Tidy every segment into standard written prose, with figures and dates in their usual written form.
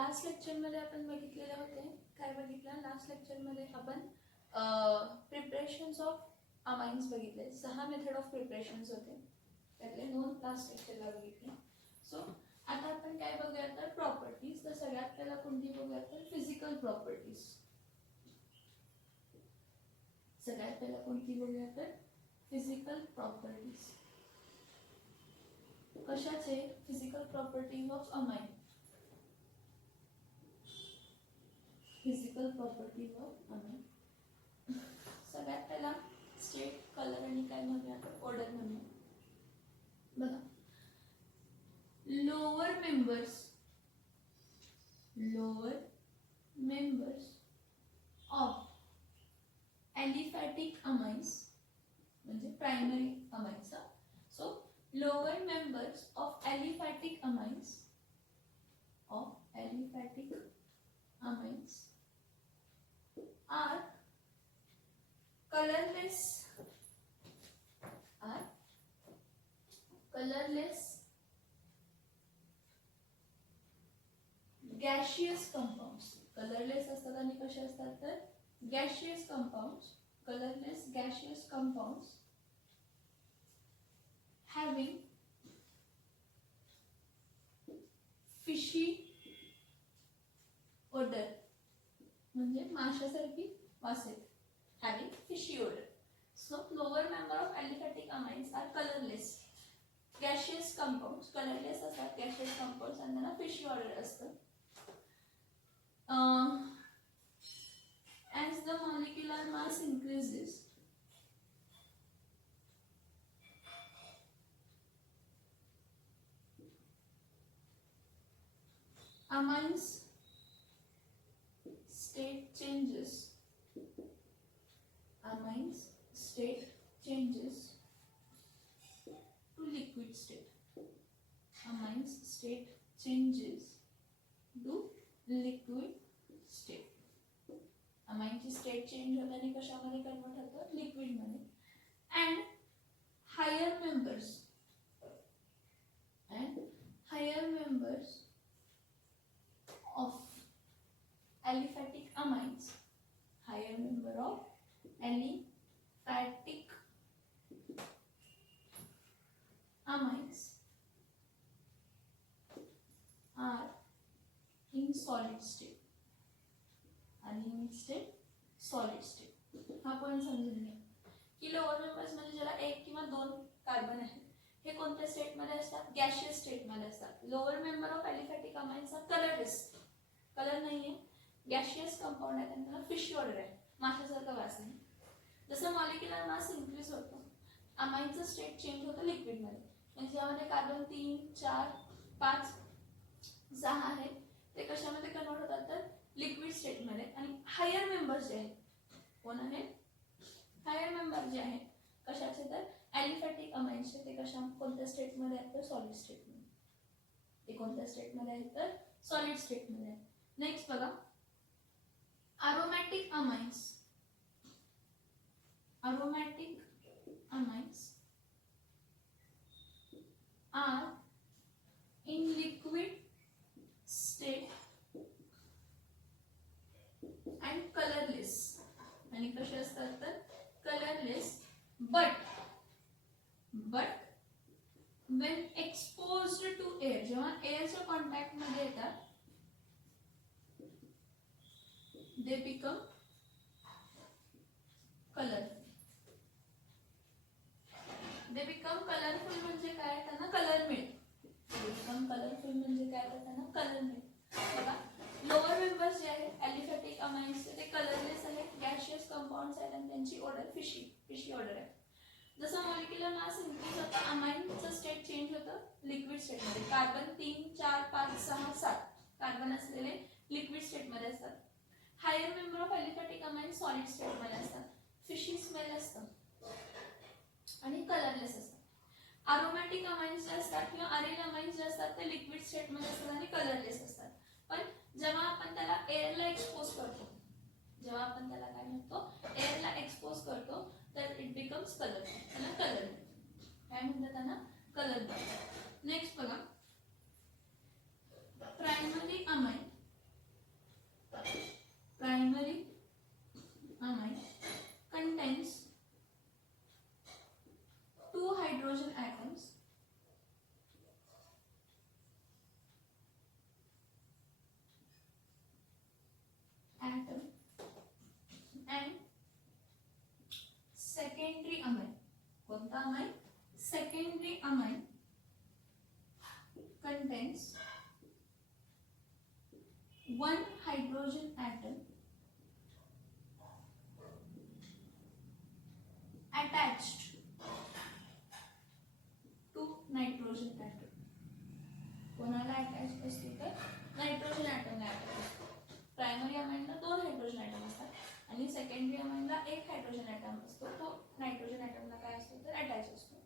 Last लेक्चरमध्ये आपण बघितलेले होते, काय बघितलं लास्ट लेक्चरमध्ये आपण प्रिपरेशन्स ऑफ अमाइन्स बघितले. 6 मेथड ऑफ प्रिपरेशन्स होते, त्यातले 2 लास्ट लेक्चरला बघितले. सो आता आपण काय बघूया तर प्रॉपर्टीज. तर सगळ्यात पहिला कोणती बघूया तर फिजिकल प्रॉपर्टीज. सगळ्यात पहिला कोणती बघूया तर फिजिकल प्रॉपर्टीज. कशाचे? Physical properties of amine. Physical properties of amine. सगळ्यात पहिला स्टेट, कलर आणि काय म्हणूया तर ऑर्डर म्हणूया. बघा, lower members of aliphatic amines म्हणजे primary amines. So lower members of aliphatic amines are colorless gaseous compounds. colorless असतात आणि कसे असतात तर gaseous compounds. colorless gaseous compounds having fishy odor म्हणजे माशासारखी वास येते. having fishy odor. So lower member of aliphatic amines are colorless gaseous compounds. colorless असतात gaseous compounds आणि त्यांना fishy odor असतं. As the molecular mass increases, amines state changes. Amines state changes to liquid state. Amines state changes to liquid state. अमाइनची state change होते आणि कशामध्ये convert होतं? Liquid मध्ये. And higher members of aliphatic amines. higher member of aliphatic amines are in solid state. आणि solid state. हा point समजून घ्या की लोअर मेंबर्स म्हणजे ज्याला 1 किंवा 2 कार्बन आहे हे कोणत्या स्टेट मध्ये असतात? गॅशियस स्टेट मध्ये असतात. Lower member of aliphatic amines हा कलरलेस, कलर नाहीये, गॅशियस कंपाऊंड आहे, त्यांना फिशी ऑर्डर आहे, माशासारखा वास आहे. जसं मॉलिक्युलर मास इन्क्रीज होतो अमाइनचं स्टेट चेंज होतं लिक्विड मध्ये. म्हणजे ज्यामध्ये कार्बन 3, 4, 5, 6 आहे ते कशामध्ये कन्वर्ट होतात तर लिक्विड स्टेट मध्ये. आणि हायर मेंबर्स जे आहेत कोण आहेत? हायर मेंबर जे आहेत कशाचे तर एलिफॅटिक अमाइन्सचे, ते कशा कोणत्या स्टेट मध्ये आहेत तर सॉलिड स्टेट मध्ये. ते कोणत्या स्टेट मध्ये आहेत तर सॉलिड स्टेट मध्ये आहेत. नेक्स्ट बघा, aromatic amines are in liquid state and colorless. आणि कसे असतात तर colorless but when exposed to air, जेव्हा एअरच्या कॉन्टॅक्ट मध्ये येतात they become colorful. म्हणजे काय? त्यांना कलर मिळतो. they become colorful म्हणजे काय तर त्यांना कलर मिळतो. बघा, लोअर मेंबर्स जे आहेत एलिफॅटिक अमाइन्स ते कलरलेस आहेत, गॅशियस कंपाऊंड्स आहेत आणि त्यांची ऑर्डर फिशी ऑर्डर आहे. जसं मॉलिक्युलर मास इन्क्रीज होतं अमाइनचं स्टेट चेंज होतं लिक्विड स्टेट मध्ये. कार्बन 3, 4, 5, 6, 7 कार्बन असलेले लिक्विड स्टेट मध्ये असतात. Higher member of aliphatic amine solid state मध्ये असतात. फिशी स्मेल असतं आणि कलरलेस असतात. अरोमॅटिक अमाइन्स जे असतात किंवा अरेल अमाइन्स जे असतात ते लिक्विड स्टेट मध्ये असतात आणि कलरलेस असतात. पण जेव्हा आपण त्याला एअरला एक्सपोज करतो, जेव्हा आपण त्याला काय म्हणतो एअरला एक्सपोज करतो तर इट बिकम्स कलर. त्याला कलर काय म्हणतात? त्यांना कलर. नेक्स्ट बघा, primary amine hydrogen atoms and secondary amine. कोणता amine? Secondary amine contains one hydrogen atom attached to nitrogen atom. कोणाला अटॅच असते तर नायट्रोजन ॲटमला अटॅच असतो. प्रायमरी अमाइनला 2 हायड्रोजन ॲटम असतात आणि सेकंडरी अमाइनला 1 हायड्रोजन ॲटम असतो. तो नायट्रोजन ॲटमला काय असतो तर अटॅच असतो.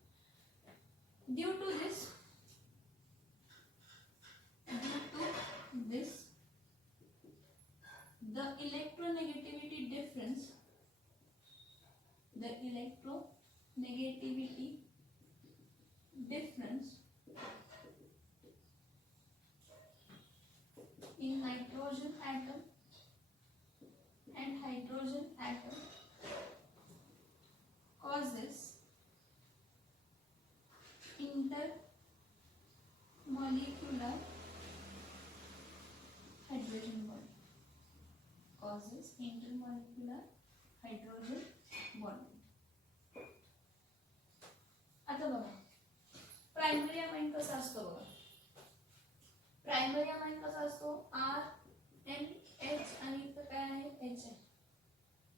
Due to this the electronegativity difference in nitrogen atom and hydrogen atom causes intermolecular hydrogen bond. आता बघा प्रायमरी अमाइन कसा असतो बघा. प्रायमरी अमाइन कसा असतो R N H आणि इथं काय आहे H आहे.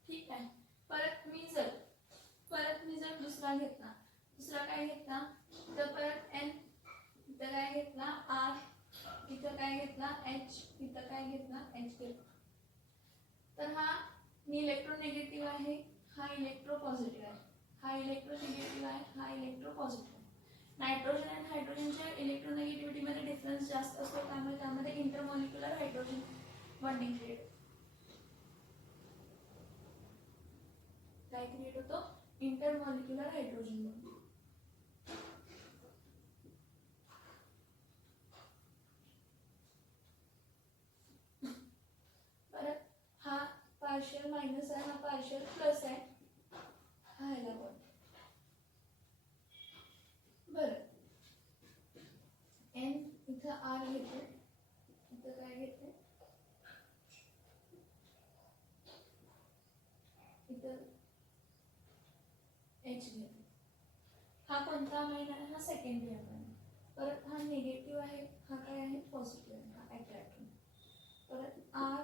ठीक आहे. परत मी जर दुसरा घेतला, दुसरा काय घेतला तर परत N, इथं काय घेतला R, इथं काय घेतला H, इथं काय घेतला H घेतला. तर हा इलेक्ट्रोनेगेटिव्ह आहे, हा इलेक्ट्रोपॉझिटिव्ह आहे, हा इलेक्ट्रोनेगेटिव्ह आहे, हा इलेक्ट्रोपॉझिटिव्ह आहे. नायट्रोजन आणि हायड्रोजनच्या इलेक्ट्रोनेगेटिव्हिटी मध्ये डिफरन्स जास्त असतो, त्यामुळे त्यामध्ये इंटरमॉलिक्युलर हायड्रोजन बॉन्डिंग क्रिएट होतो. काय क्रिएट होतो? Intermolecular hydrogen bonding. परत हा पार्शियल मायनस आहे, हा पार्शियल प्लस आहे, हा ह्याला बॉन्ड. बरं एन इथं आर घेते, इथं काय घेते, इथं एच घेते. हा कोणता अमाइन आहे? हा सेकंडरी अमाइन. परत हा निगेटिव्ह आहे, हा काय आहे पॉझिटिव्ह आहे, हा अट्रॅक्टिव्ह. परत आर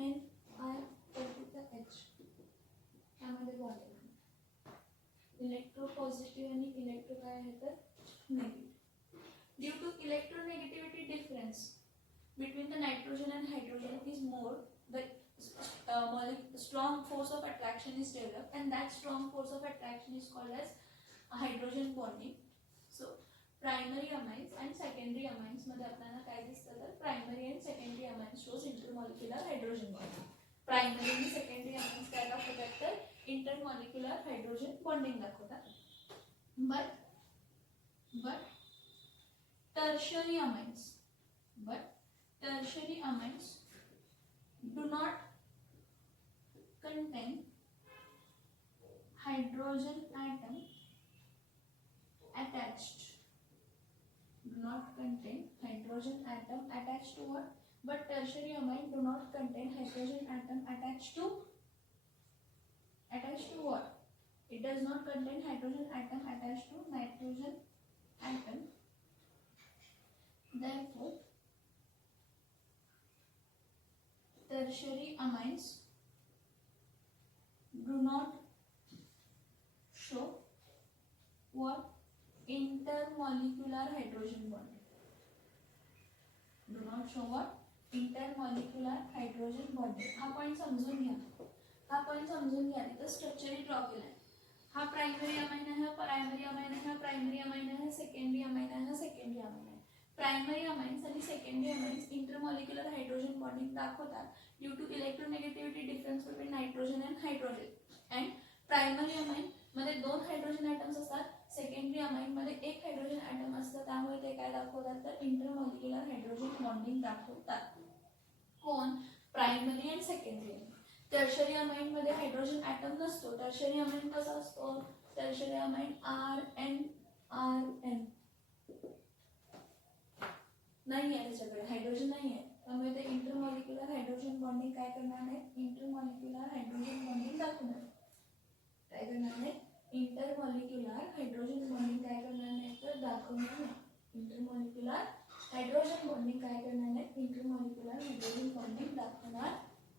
एन आय परत इथं एच, यामध्ये बॉन्ड आहे. इलेक्ट्रोपॉझिटिव्ह आणि इलेक्ट्रो काय आहे तर negative. Due to electronegativity difference between the nitrogen and hydrogen is more, the strong force of attraction is developed, and that strong force of attraction is called as hydrogen bonding. So primary amines and secondary amines मध्ये आपल्याला काय दिसतं तर primary and secondary amines shows intermolecular hydrogen bonding. Primary आणि secondary amines काय दाखवतात तर intermolecular hydrogen bonding दाखवतात. But tertiary amines do not contain hydrogen atom attached. To what? But tertiary amine do not contain hydrogen atom attached to what? It does not contain hydrogen atom attached to nitrogen atom. Therefore, tertiary amines do not show what? Intermolecular hydrogen bond. Do not show what? Intermolecular hydrogen bond. हा point समजून घ्या. इथं structure draw केलाय. हा primary amine आहे, हा primary amine आहे, हा प्रायमरी अमाइन आहे, सेकंडरी अमाइन आहे, हा सेकंडरी अमाइन आहे. प्रायमरी अमाइन्स आणि secondary amines intermolecular hydrogen bonding दाखवतात due to electronegativity difference between nitrogen and hydrogen. And primary amine मध्ये 2 हायड्रोजन ॲटम्स असतात, सेकंडरी अमाइन मध्ये 1 हायड्रोजन ॲटम असतं, त्यामुळे ते काय दाखवतात तर इंटरमॉलिक्युलर हायड्रोजन बॉन्डिंग दाखवतात. कोण? Primary and secondary. Tertiary amine मध्ये हायड्रोजन ॲटम नसतो. टर्शरी अमाइन कसा असतो? Tertiary amine R N RN नाही आहे त्याच्याकडे, हायड्रोजन नाही आहे, त्यामुळे ते इंटरमॉलिक्युलर हायड्रोजन बॉन्डिंग काय करणार आहे, इंटरमॉलिक्युलर हायड्रोजन बॉन्डिंग दाखवणार. काय करणार आहे, इंटरमॉलिक्युलर हायड्रोजन बॉन्डिंग काय करणार नाही तर दाखवणार नाही. इंटरमॉलिक्युलर हायड्रोजन बॉन्डिंग काय करणार नाही, इंटरमॉलिक्युलर हायड्रोजन बॉन्डिंग दाखवणार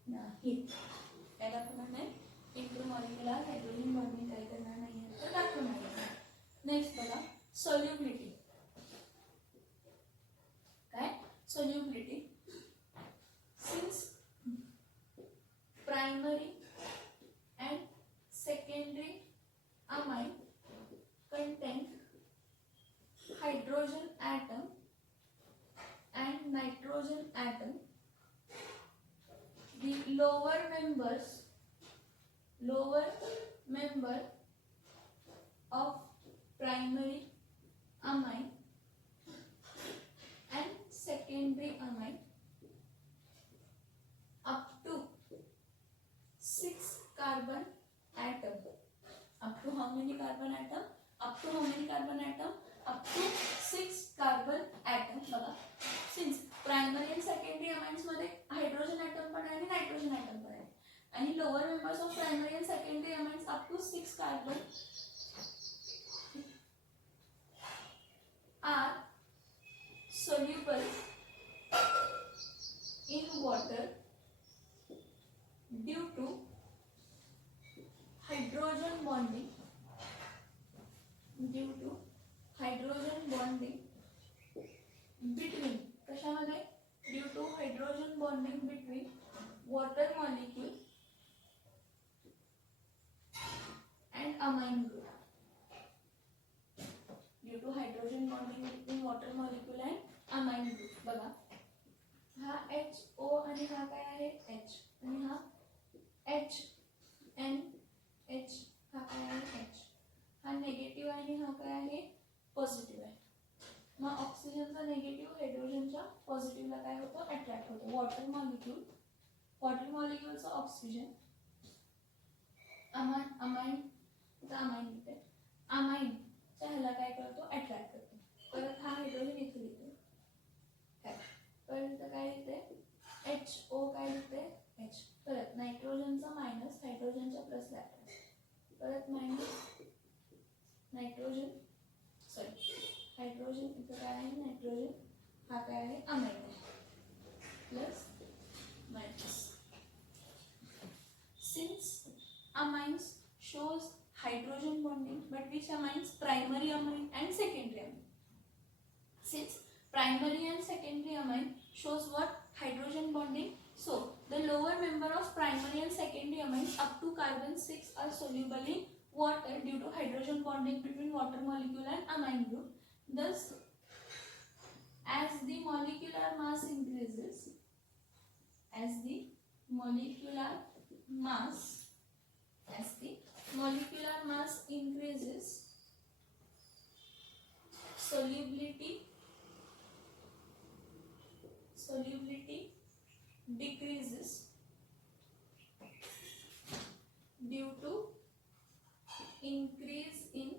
नाही. काय दाखवणार नाही, इंटरमॉलिक्युलर हायड्रोजन बॉन्डिंग काय करणार नाही तर दाखवणार नाही. नेक्स्ट बघा, सॉल्युबिलिटी. काय, solubility. Since primary and secondary amine contain hydrogen atom and nitrogen atom, the lower member of primary amine and secondary amine up to 6 carbon atom. Up to how many carbon atom? Up to how many carbon atom? Up to 6 carbon atom. बघा, since primary and secondary amines मध्ये hydrogen item पण आहे आणि nitrogen item पण आहे, आणि lower members of primary and secondary amines up to 6 carbon are soluble in water due to hydrogen bonding, between कशामध्ये, due to hydrogen bonding between water molecule and amine group. Due to hydrogen bonding between water molecule and amine group. बघा, हा HO आणि हा काय आहे H, आणि हा HNH, हा काय आहे H, हा निगेटिव्ह आहे आणि हा काय आहे पॉझिटिव्ह आहे. मग ऑक्सिजनचा निगेटिव्ह हायड्रोजनच्या पॉझिटिव्हला काय होतं, अट्रॅक्ट होतं. वॉटर मॉलिक्यूलचं ऑक्सिजन अमाईनच्या ह्याला काय करतो, अट्रॅक्ट करतो. परत हा हायड्रोजन इथे लिहितो, परत काय लिहिते HO, काय लिहिते H. परत नायट्रोजनचा मायनस हायड्रोजनच्या प्लसला अटॅच, परत मायनस नायट्रोजन, हायड्रोजन इथं काय आहे नायट्रोजन, हा काय आहे अमाइन आहे, plus minus. Since amines shows hydrogen bonding, but which amines, primary amine and secondary amine. Since primary and secondary amine shows what, hydrogen bonding, so the lower member of primary and secondary amines up to carbon 6 are soluble in water due to hydrogen bonding between water molecule and amine group. Thus, as the molecular mass increases, as the molecular mass increases, solubility decreases due to increase in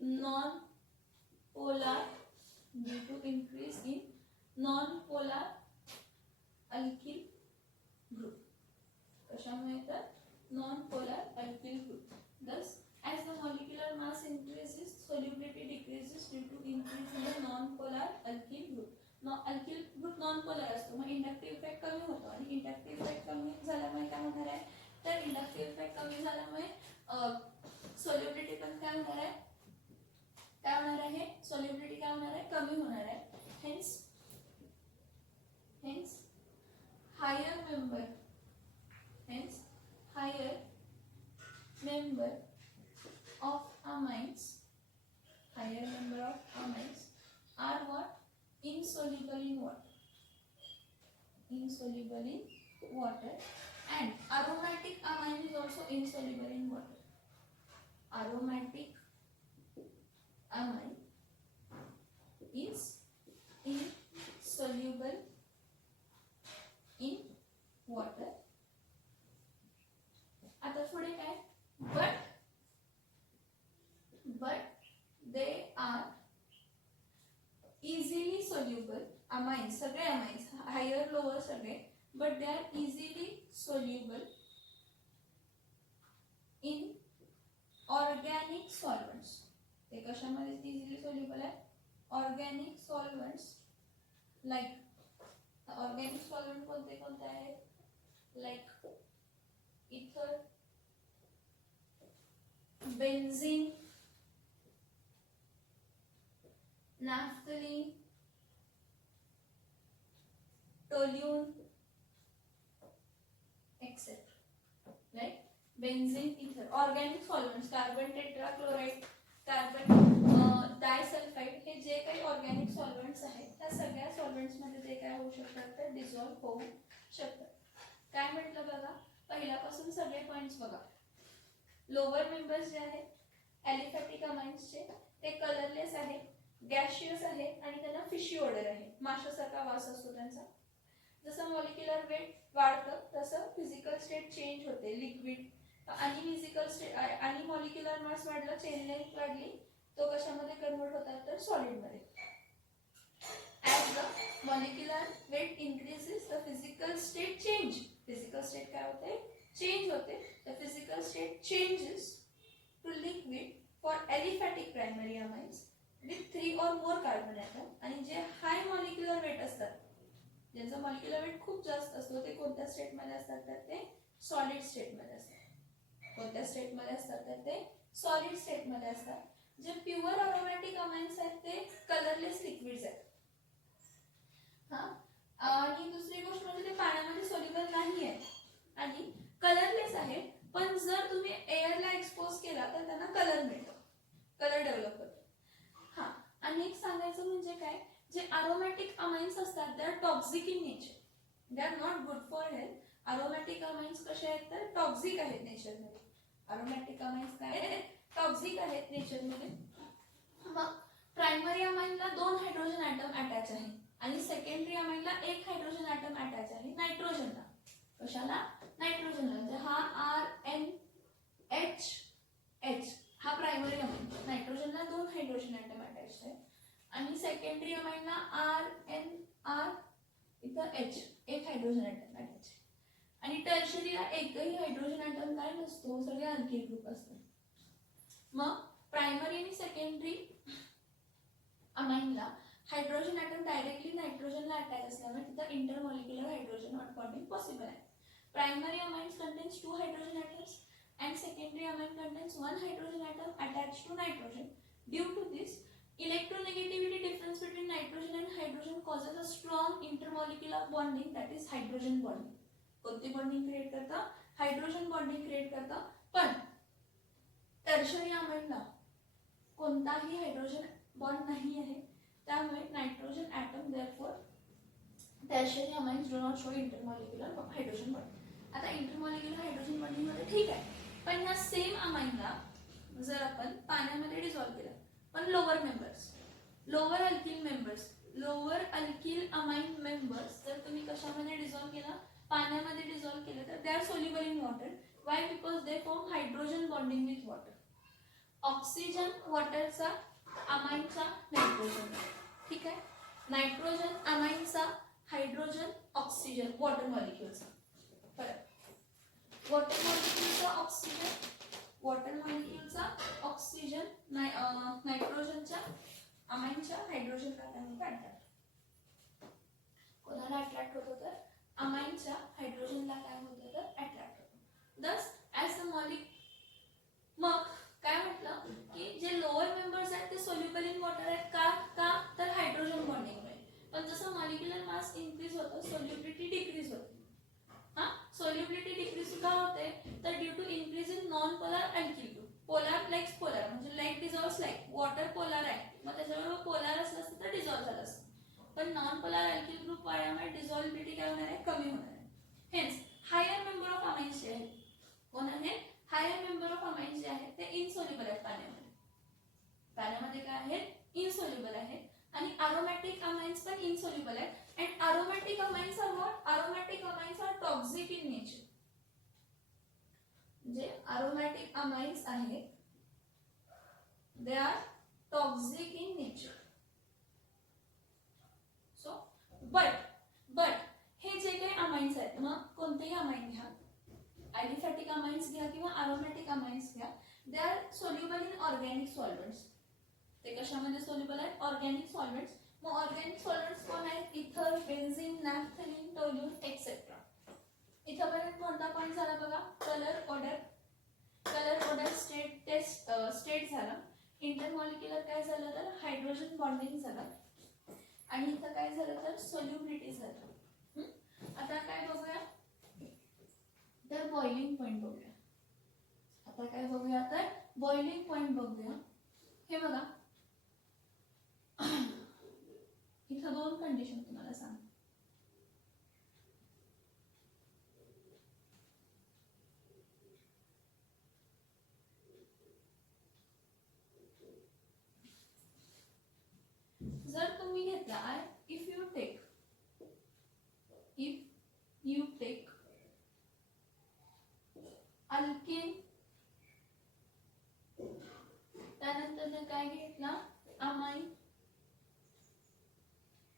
non-polar alkyl group. कशामुळे तर non-polar alkyl group. Thus, as the molecular mass increases, solubility decreases due to increase in the non-polar alkyl group. Alkyl group non-polar असतो, मग inductive effect कमी होतो, आणि inductive effect कमी झाल्यामुळे काय होणार आहे, तर इंडक्टिव्ह इफेक्ट कमी झाल्यामुळे सॉल्युबिलिटी पण काय होणार आहे, सॉल्युबिलिटी काय होणार आहे, कमी होणार आहे. Hence higher member of amines are what, insoluble in water, and aromatic amine is also insoluble in water. Aromatic amine is insoluble in water. आता पुढे काय, but but they are easily soluble amines, सगळे amines higher lower सगळे, but they are easily soluble in organic solvents. ते कशामध्ये easily soluble आहे? Organic solvents like organic solvent कोणते कोणते आहेत? Like ether, benzene, naphthalene, toluene, etc. Right? Benzene, ether, organic solvents, carbon tetrachloride, carbon disulphide, हे जे काही ऑर्गॅनिक सॉल्व्हेंट्स आहेत त्या सगळ्या सॉल्व्हेंट्स मध्ये ते काय होऊ शकतात तर डिसॉल्व्ह होऊ शकतात. काय म्हटलं बघा, पहिल्यापासून सगळे पॉइंट्स बघा. लोअर मेंबर्स जे आहेत ॲलिफॅटिक अमाइन्सचे ते कलरलेस आहेत, गॅशियस आहेत आणि त्यांना फिशी ऑर्डर आहे, माशासारखा वास असतो त्यांचा. जसं मॉलिक्युलर वेट वाढतं तसं फिजिकल स्टेट चेंज होते, लिक्विड आणि फिजिकल स्टेट आणि मॉलिक्युलर मास वाढला, चेन लेंथ वाढली, तो कशामध्ये कन्वर्ट होतात तर सॉलिड मध्ये. As the molecular weight increases the physical state change. Physical state काय होते? चेंज होते. The physical state changes to liquid for aliphatic primary amines with 3 or more carbon atom. आणि जे हाय मॉलिक्युलर वेट असतात, ज्यांचा मॉलिक्युलर वेट खूप जास्त असतो, ते कोणत्या स्टेट मध्ये असतात तर ते सॉलिड स्टेट मध्ये असतात. कोणत्या स्टेट मध्ये असतात तर ते सॉलिड स्टेट मध्ये असतात. जे प्युअर अरोमॅटिक अमाइन्स आहेत ते कलरलेस लिक्विड्स आहेत. आणि दुसरी गोष्ट म्हणजे ते पाण्यामध्ये सोल्युबल नाही आहे आणि कलरलेस आहे, पण जर तुम्ही एअरला एक्सपोज केला तर त्यांना कलर मिळतो, कलर डेव्हलप होतो. आणि एक सांगायचं म्हणजे काय, जे अरोमॅटिक अमाइन्स असतात they are toxic in nature, they are not good for health. Aromatic amines कसे आहेत तर टॉक्सिक आहेत नेचरमध्ये. अरोमॅटिक अमाइन्स काय आहेत? टॉक्सिक आहेत नेचरमध्ये. मग प्रायमरी अमाइनला 2 हायड्रोजन ॲटम अटॅच आहे आणि सेकंडरी अमाइनला 1 हायड्रोजन ॲटम अटॅच आहे नायट्रोजनला. कशाला? नायट्रोजनला. म्हणजे हा RNH हा प्रायमरी अमाइन, नायट्रोजनला 2 हायड्रोजन ॲटम अटॅच आहे आणि सेकंडरी अमाइनला RNR इथं H 1 हायड्रोजन ॲटम अटॅच आहे. आणि टर्शरीला एकही हायड्रोजन ॲटम काय नसतो, सगळे अल्किल ग्रुप असतात. मग प्रायमरी आणि सेकंडरी अमाइनला हायड्रोजन ॲटम डायरेक्टली नायट्रोजनला अटॅच असल्यामुळे तिथं इंटरमॉलिक्युलर हायड्रोजन बॉन्डिंग पॉसिबल आहे. Primary amines contains 2 hydrogen atoms and secondary amine contains 1 hydrogen atom attached to nitrogen. Due to this, electronegativity difference between nitrogen and hydrogen causes a strong intermolecular bonding, that is hydrogen bonding. कोणती bonding create करता? Hydrogen bonding create करता. पण tertiary अमाइनला कोणताही hydrogen bond नाही आहे, त्यामुळे nitrogen atom therefore tertiary amines do not show intermolecular hydrogen bond. आता intermolecular hydrogen bonding मध्ये ठीक आहे, पण ह्या सेम अमाइनला जर आपण पाण्यामध्ये डिसॉल्व्ह केलं, पण lower members, lower alkyl members, lower alkyl amine members जर तुम्ही कशामध्ये डिसॉल्व्ह केला, पाण्यामध्ये डिसॉल्व्ह केलं, तर they are soluble in water. Why? Because they form hydrogen bonding with water. Oxygen वॉटरचा, अमाइनचा नायट्रोजन. ठीक आहे. नायट्रोजन अमाइनचा, हायड्रोजन ऑक्सिजन वॉटर मॉलिक्युलचा. वॉटर मॉलिक्युलचा ऑक्सिजन, वॉटर मॉलिक्युलचा ऑक्सिजन नायट्रोजनच्या अमाइनच्या हायड्रोजन काटामध्ये अट्रॅक्ट. कोणाला अट्रॅक्ट होतं तर अमाइनच्या हायड्रोजनला काय होतं तर अट्रॅक्ट होतं. दस ॲज द मग काय म्हटलं की जे लोअर मेंबर्स आहेत ते सोल्युबल इन वॉटर आहेत. का तर हायड्रोजन बॉन्डिंगमुळे. पण जसं मॉलिक्युलर मास इन्क्रीज होतं, सोल्युबिलिटी डिक्रीज होते. सोल्युबिलिटी डिक्रीज का होते तर due to increase in non polar alkyl group. Polar likes polar, म्हणजे like dissolves like. Water polar आहे, मग त्याच्याबरोबर पोलर असलं असतं तर डिझॉल्व्ह झालं असतं. पण नॉन पोलर अल्किल ग्रुप वाढल्यामुळे डिझॉल्बिलिटी काय होणार आहे? कमी होणार आहे. Hence higher member of amines जे आहेत, कोण आहेत? हायर मेंबर ऑफ अमाइन्स जे आहेत ते इनसोल्युबल आहेत पाण्यामध्ये. पाण्यामध्ये काय आहेत? इनसोल्युबल आहेत. आणि अरोमॅटिक अमाइन्स पण इनसोल्युबल आहेत. And aromatic amines are what? Aromatic amines are toxic in nature. जे aromatic amines आहेत, they toxic in nature. So but हे जे काही अमाइन्स आहेत, मग कोणतेही अमाइन घ्या, ॲलिफॅटिक अमाइन्स घ्या किंवा अरोमॅटिक अमाइन्स घ्या, they are soluble in organic solvents. ते कशामध्ये सोल्युबल आहेत? Organic solvents. मग ऑर्गॅनिक सॉल्व्हेंट्स कोण आहेत? इथर, बेन्झीन, नॅफ्थलीन, टोल्यून एक्सेट्रा. इथपर्यंत कोणता पॉईंट झाला बघा? कलर ऑर्डर स्टेट झाला. इंटरमॉलिक्युलर काय झालं तर हायड्रोजन बॉन्डिंग झालं. आणि इथं काय झालं तर सोल्युबिलिटी झालं. आता काय बघूया तर बॉइलिंग पॉईंट बघूया. आता काय बघूया तर बॉइलिंग पॉईंट बघूया. हे बघा इथं दोन कंडिशन तुम्हाला सांग. जर तुम्ही घेतला इफ यू टेक अल्केन, त्यानंतर काय घेतला अमाइन,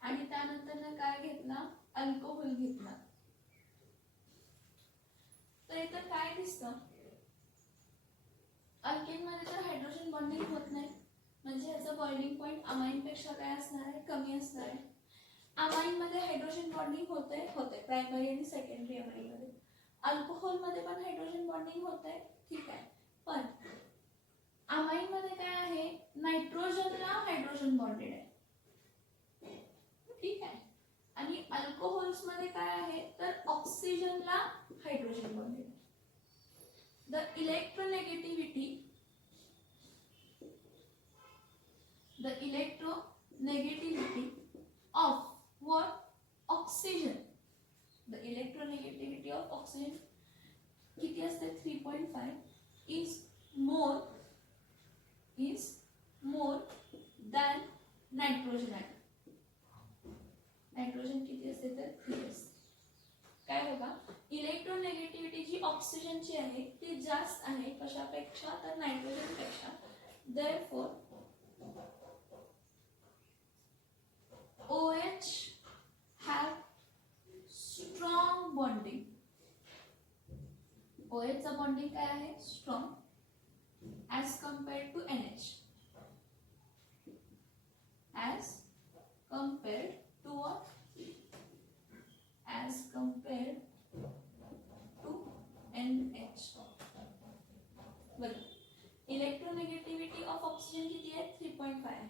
आणि त्यानंतर काय घेतला अल्कोहोल घेतला, तर इथं काय दिसतं? अल्केन मध्ये तर हायड्रोजन बॉन्डिंग होत नाही, म्हणजे याचा बॉइलिंग पॉईंट अमाइन पेक्षा काय असणार आहे? कमी असणार आहे. अमाइन मध्ये हायड्रोजन बॉन्डिंग होते प्रायमरी आणि सेकंडरी अमाइन मध्ये. अल्कोहोल मध्ये पण हायड्रोजन बॉन्डिंग होते, ठीक आहे, पण अमाइन मध्ये काय आहे? नायट्रोजनला हायड्रोजन बॉन्डेड आहे, ठीक आहे, आणि अल्कोहोल्स मध्ये काय आहे तर ऑक्सिजनला हायड्रोजन बॉन्डेड आहे. The electronegativity of what? Oxygen. The electronegativity of oxygen किती असते? 3.5 is more than nitrogen atom. Nitrogen किती असते तर 3 असते. काय बघा, इलेक्ट्रोनेगेटिव्हिटी जी ऑक्सिजनची आहे ती जास्त आहे कशापेक्षा तर नायट्रोजन पेक्षा. therefore OH have strong bonding. OH चा बॉन्डिंग काय आहे? Strong as compared to NH. as compared to what? as compared to NH. बघा इलेक्ट्रोनेगेटिव्हिटी ऑफ ऑक्सिजन किती आहे? 3.5 आहे,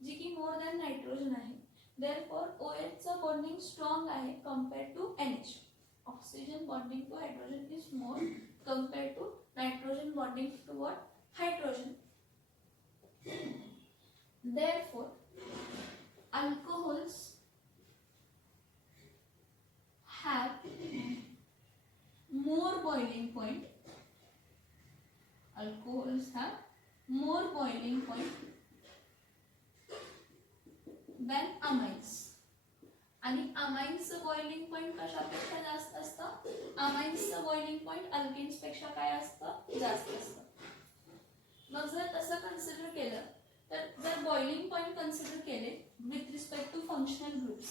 जी की मोर दॅन नायट्रोजन आहे. therefore OH चा बॉन्डिंग स्ट्रॉंग आहे compared to NH. Oxygen bonding to hydrogen is more compared to nitrogen bonding to what? Hydrogen. Therefore alcohols have more boiling point. Alcohols have more boiling point than amines. आणि अमाइन्सचं boiling point कशापेक्षा जास्त असतं? अमाइन्सचं boiling point alkanes पेक्षा काय असतं? जास्त असतं. मग जर तसं कन्सिडर केलं तर जर बॉइलिंग पॉईंट कन्सिडर केले with respect to functional groups,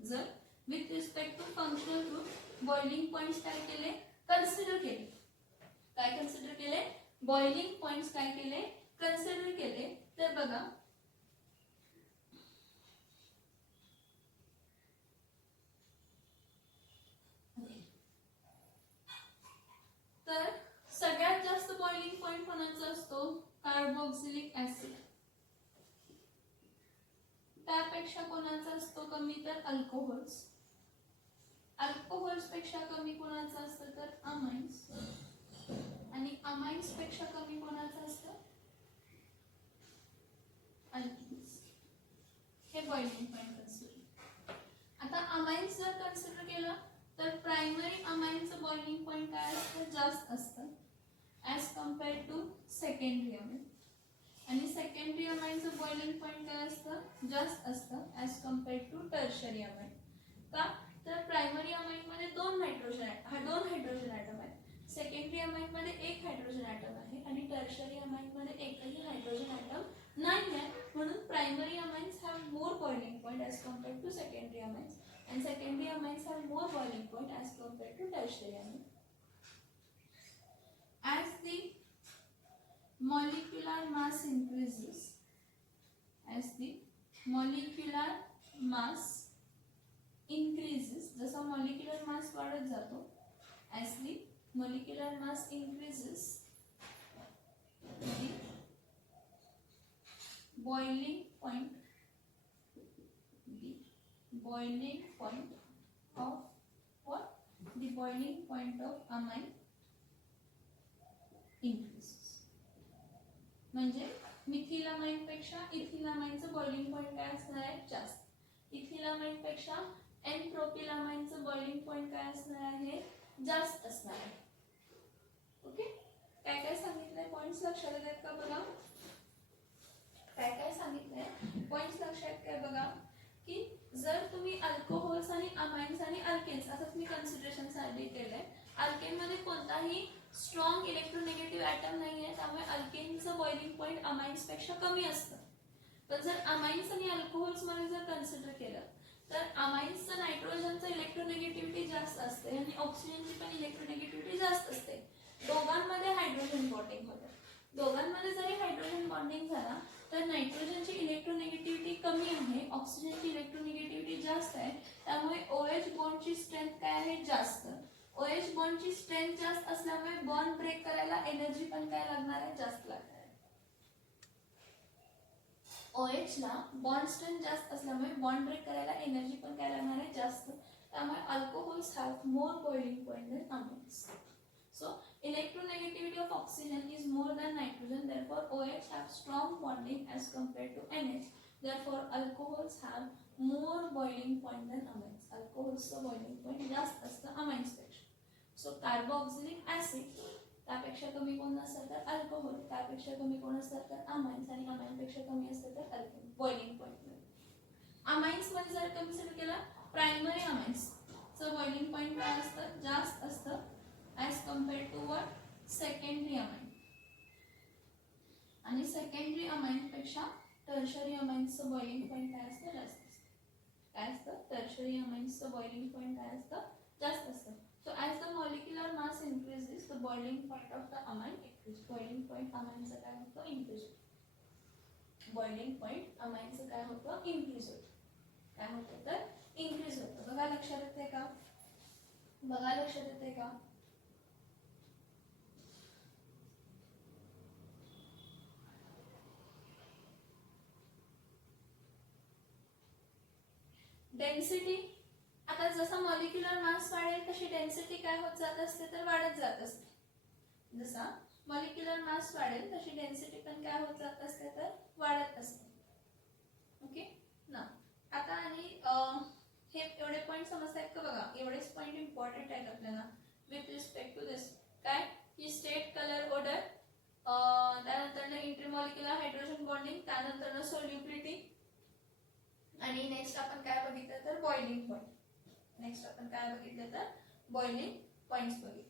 जर with respect to functional group boiling points काय केले? कन्सिडर केले. काय कन्सिडर केले? बॉइलिंग पॉईंट्स काय केले? कन्सिडर केले. तर बघा तर सगळ्यात जास्त बॉइलिंग पॉइंट कोणाचा असतो? Carboxylic acid. त्यापेक्षा कोणाचा असतो कमी तर अल्कोहोल्स. अल्कोहोल्स पेक्षा कमी कोणाचा असतं तर अमाइन्स. आणि अमाइन्स पेक्षा कमी कोणाचं असतं? अल्किन्स. हे बॉइलिंग पॉइंट कन्सिडर. आता अमाइन्स जर कन्सिडर केलं तर प्रायमरी अमाइनचं बॉइलिंग पॉइंट काय असतं? जास्त असतं as compared to secondary amine. आणि सेकंडरी अमाइनचं बॉइलिंग पॉइंट काय असतं? जास्त असतं as compared to tertiary amine. का तर प्रायमरी अमाइनमध्ये दोन हायड्रोजन ॲटम आहेत, सेकंडरी अमाइनमध्ये एक हायड्रोजन ॲटम आहे, आणि टर्शरी अमाइनमध्ये एकही हायड्रोजन ॲटम नाही आहे. म्हणून secondary amines have more boiling point as compared to tertiary amines. As the molecular mass increases, as the molecular mass increases, जसा molecular mass वाढत जातो, as the molecular mass increases, the boiling point of what? The boiling point of amine increases. म्हणजे मिथिलामाइन पेक्षा इथिलामाइनचं boiling point काय असणार आहे? जास्त. इथिलामाइन पेक्षा एन प्रोपिलामाइनचं बॉइलिंग पॉइंट काय असणार आहे? जास्त असणार आहे. ओके, काय काय सांगितलंय पॉइंट्स लक्षात येतात का बघा? काय काय सांगितलंय पॉइंट्स लक्षात काय बघा की जर तुम्ही अल्कोहोल्स आणि अमाइन्स आणि अल्केन्स असं तुम्ही कन्सिडरेशन साठी केलंय, अल्केन मध्ये कोणताही स्ट्रॉंग इलेक्ट्रोनेगेटिव्ह ॲटम नाही आहे, त्यामुळे अल्केनचं बॉइलिंग पॉइंट अमाइन्स पेक्षा कमी असतं. पण जर अमाइन्स आणि अल्कोहोल्स मध्ये जर कन्सिडर केलं तर अमाइन्सचं नायट्रोजनचं इलेक्ट्रोनेगेटिव्हिटी जास्त असते आणि ऑक्सिजनची पण इलेक्ट्रोनेगेटिव्हिटी जास्त असते. दोघांमध्ये हायड्रोजन बॉन्डिंग होतं. दोघांमध्ये जरी हायड्रोजन बॉन्डिंग झाला तर नायट्रोजनची इलेक्ट्रोनेगेटिव्हिटी कमी आहे, ऑक्सिजनची इलेक्ट्रोनेगेटिव्हिटी जास्त आहे, त्यामुळे OH बॉन्डची स्ट्रेंथ काय आहे? जास्त. OH बॉन्डची स्ट्रेंथ जास्त असल्यामुळे बॉन्ड ब्रेक करायला एनर्जी पण काय लागणार आहे? जास्त लागणार आहे. OH ला बॉन्ड स्ट्रेंथ जास्त असल्यामुळे बॉन्ड ब्रेक करायला एनर्जी पण काय लागणार आहे? जास्त. त्यामुळे alcohols have more boiling point than amines. So electronegativity of oxygen is more than nitrogen, therefore OH have strong bonding as compared to NH. Therefore alcohols have more boiling point than amines. Alcohols चा boiling point जास्त असतं amines पेक्षा. So carboxylic acid त्यापेक्षा कमी कोण असतं तर alcohol, त्यापेक्षा कमी कोण असतं तर अमाइन्स, आणि अमाइन पेक्षा कमी असतं तर अल्केन बॉइलिंग पॉइंट मध्ये. अमाइन्स मध्ये जर कन्सिडर केला प्रायमरी अमाइन्स चं बॉइलिंग पॉइंट काय असतं? जास्त असतं as compared to what? Secondary amine. आणि secondary amine पेक्षा tertiary amines चं boiling point काय असतं? जास्त असतं. काय असतं? tertiary amines चं boiling point काय असतं? जास्त असतं. So as the molecular mass increases, the boiling point of the amine increases. Boiling point amine चं काय होतं? increase होतं. Boiling point amine चं काय होतं? increase होतं. काय होतं तर increase होतं. बघा लक्षात येते का? बघा लक्षात येते का? डेन्सिटी, आता जसा मॉलिक्युलर मास वाढेल तशी डेन्सिटी काय होत जात असते तर वाढत जात असते. जसा मॉलिक्युलर मास वाढेल तशी डेन्सिटी पण काय होत जात असते तर वाढत असते. ओके ना, आता आणि हे एवढे पॉइंट समजतात का? बघा एवढेच पॉइंट इम्पॉर्टंट आहेत आपल्याला विथ रिस्पेक्ट टू दिस. काय की स्टेट, कलर, ऑर्डर, त्यानंतर इंटरमॉलिक्युलर हायड्रोजन बॉन्डिंग, त्यानंतर सोल्युबिलिटी, आणि नेक्स्ट आपण काय बघितलं तर बॉइलिंग पॉइंट. नेक्स्ट आपण काय बघितलं तर बॉइलिंग पॉइंट्स बघितलं.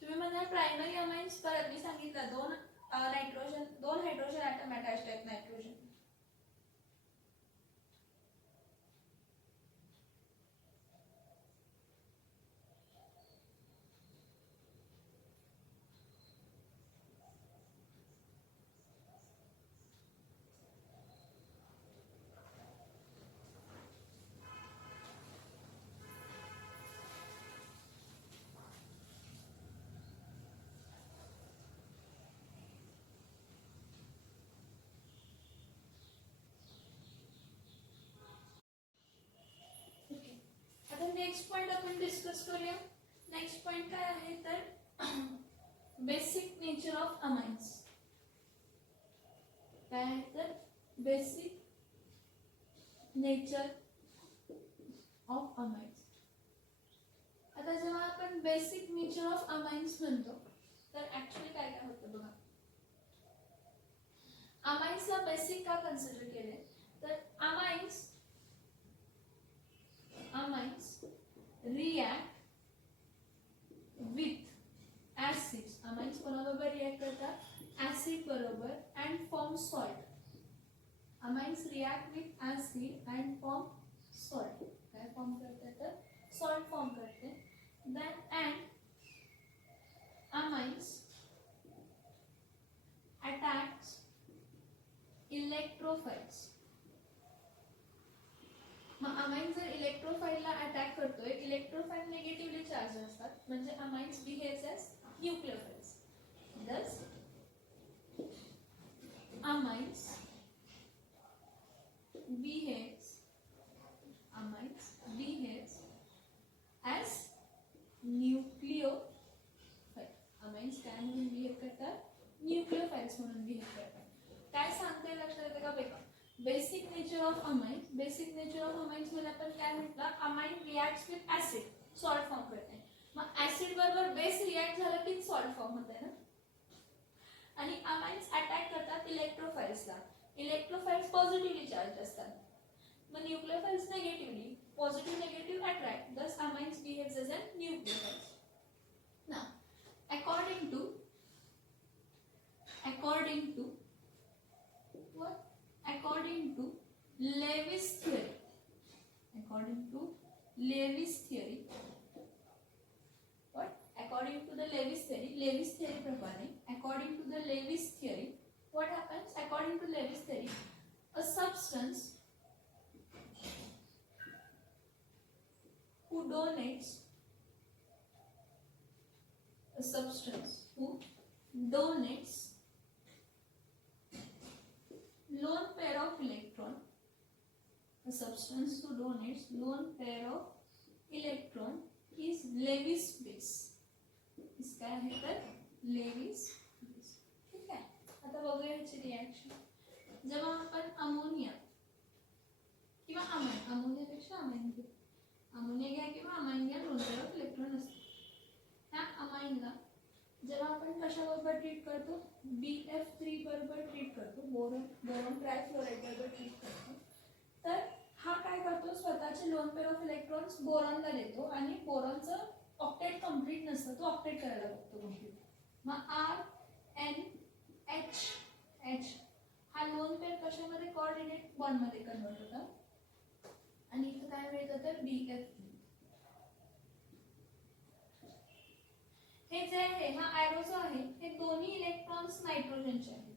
तुम्ही म्हणाल प्रायमरी अमाइन्स, परत मी सांगितलं दोन हायड्रोजन ॲटम अटॅच्ड आहेत नायट्रोजन. नेक्स्ट पॉइंट आपण डिस्कस करूया. नेक्स्ट पॉइंट काय आहे तर बेसिक नेचर ऑफ अमाइन्स. काय आहे तर बेसिक नेचर ऑफ अमाइन्स. आता जेव्हा आपण बेसिक नेचर ऑफ अमाइन्स म्हणतो तर ऍक्च्युअली काय काय होतं बघा. अमाइन्सला बेसिक का कन्सिडर केले तर amines react with acids. Amines कोणाबरोबर रिएक्ट करतात? ऍसिड बरोबर, and form salt. Amines react with acid and form salt. काय फॉर्म करते तर सॉल्ट फॉर्म करते. Then and amines attacks electrophiles. मग अमाइन जर इलेक्ट्रोफाइलला अटॅक करतोय, इलेक्ट्रोफाइल निगेटिव्हली चार्ज असतात, म्हणजे amines behaves as nucleophiles. thus amines behaves as nucleophile. Amines काय म्हणून बिहेव करतात? न्यूक्लियोफाइल्स म्हणून बिहेव करतात. काय सांगते लक्षात येते का बेटा? Basic nature of amines. Basic nature of amines मध्ये आपण काय म्हटलं? Amine reacts with acid, salt form करते. मग ऍसिड बरोबर बेस रिएक्ट झाला की सॉल्ट फॉर्म होते ना. आणि अमाइन्स अटॅक करतात इलेक्ट्रोफाइल्सला. इलेक्ट्रोफाइल्स पॉझिटिव्हली चार्ज असतात, मग nucleophiles negatively. Positive negative attract, thus amines behaves as a nucleophiles. Now according to what? According to Lewis theory. According to Lewis theory. What? According to the Lewis theory. Lewis theory प्रमाणे, according to the Lewis theory, what happens? According to Lewis theory, a substance who donates lone pair of electron, a substance who donates lone pair of electron is Lewis base. इसका है तर Lewis base. ठीक है. आता बघूया ह्याची reaction. जेव्हा आपण अमोनिया किंवा अमोनियापेक्षा अमोनिया घ्या किंवा अमाइन घ्या, लोन पेयर ऑफ इलेक्ट्रॉन असते. ह्या अमाइनला जेव्हा आपण कशाबरोबर ट्रीट करतो? BF3 बरोबर ट्रीट करतो, बोरॉन ट्रायफ्लोराइड बरोबर ट्रीट करतो. तर हा काय करतो? स्वतःचे लोन पेयर ऑफ इलेक्ट्रॉन्स बोरॉनला देतो आणि बोरॉनचं ऑक्टेट कंप्लीट नसतं, तो ऑक्टेट करायला बघतो कंप्लीट. मग RNH हा लोन पेयर कशामध्ये? कोऑर्डिनेट बॉन्डमध्ये कन्वर्ट होतात आणि इथं काय मिळतं तर BF. हे जे आहे, हा एरो जो आहे, हे दोन्ही इलेक्ट्रॉन्स नायट्रोजनचे आहेत.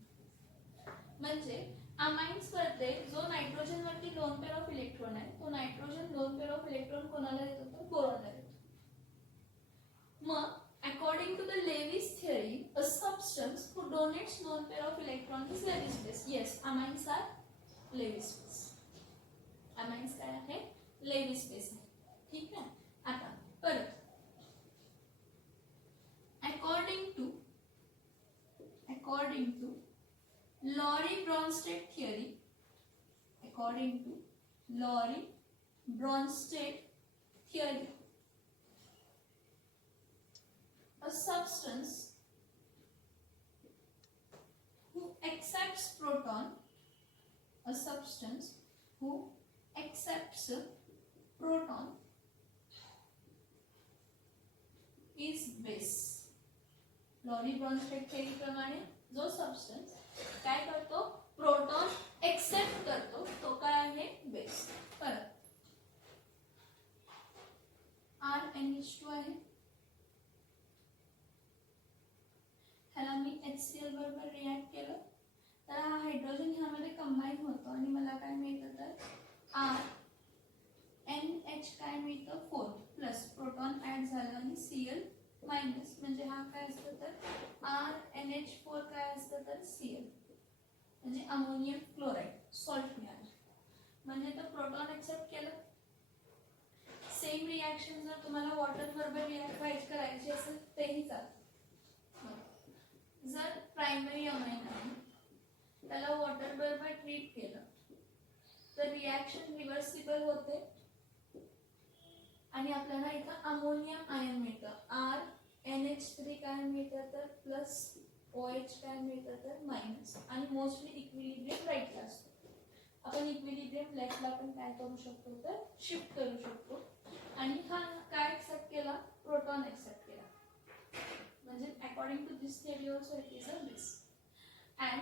म्हणजे अमाइन्स मध्ये जो नायट्रोजन वरती लोन पेयर ऑफ इलेक्ट्रॉन आहे, तो nitrogen lone pair of electron कोणाला देतो? तर बोरॉनला देतो. मग according to the Lewis theory, a substance who donates lone pair of electron is Lewis base. Yes, amines are Lewis base. Amines काय आहे? लेविस बेस आहे. ठीक आहे. आता परत according to Lorry-Bronsted theory, a substance who accepts proton is base. Lorry-Brønsted theory प्रमाणे जो substance काय करतो? प्रोटॉन एक्सेप्ट करतो, तो काय आहे? बेस. परत RNH2 आहे, ह्याला मी HCl बरोबर रिएक्ट केलं तर हा हायड्रोजन ह्यामध्ये कंबाईन होतो आणि मला काय मिळतं तर RNH काय मिळतं? 4 प्लस प्रोटॉन ऍड झाला आणि Cl मायनस, म्हणजे हा काय असतं तर RNH4 काय असतं तर Cl, म्हणजे अमोनियम क्लोराइड सॉल्ट मिळालं. म्हणजे तो प्रोटॉन एक्सेप्ट केलं. सेम रिएक्शन जर तुम्हाला वॉटर बरोबर रिएक्ट करायची असेल तेही चालतं. जर प्रायमरी अमाइन आहे, त्याला वॉटर बरोबर ट्रीट केलं तर रिएक्शन रिव्हर्सिबल होते आणि आपल्याला इथं अमोनियम आयन मिळतं. RNH3 काय मिळतं तर प्लस, OH काय मिळतं तर मायनस. आणि मोस्टली इक्विलिब्रियम राईटला असतो. आपण इक्विलिब्रियम लेफ्टला पण काय करू शकतो तर शिफ्ट करू शकतो. आणि हा काय एक्सेप्ट केला? प्रोटॉन एक्सेप्ट केला. म्हणजे according to this theory also it is a base. And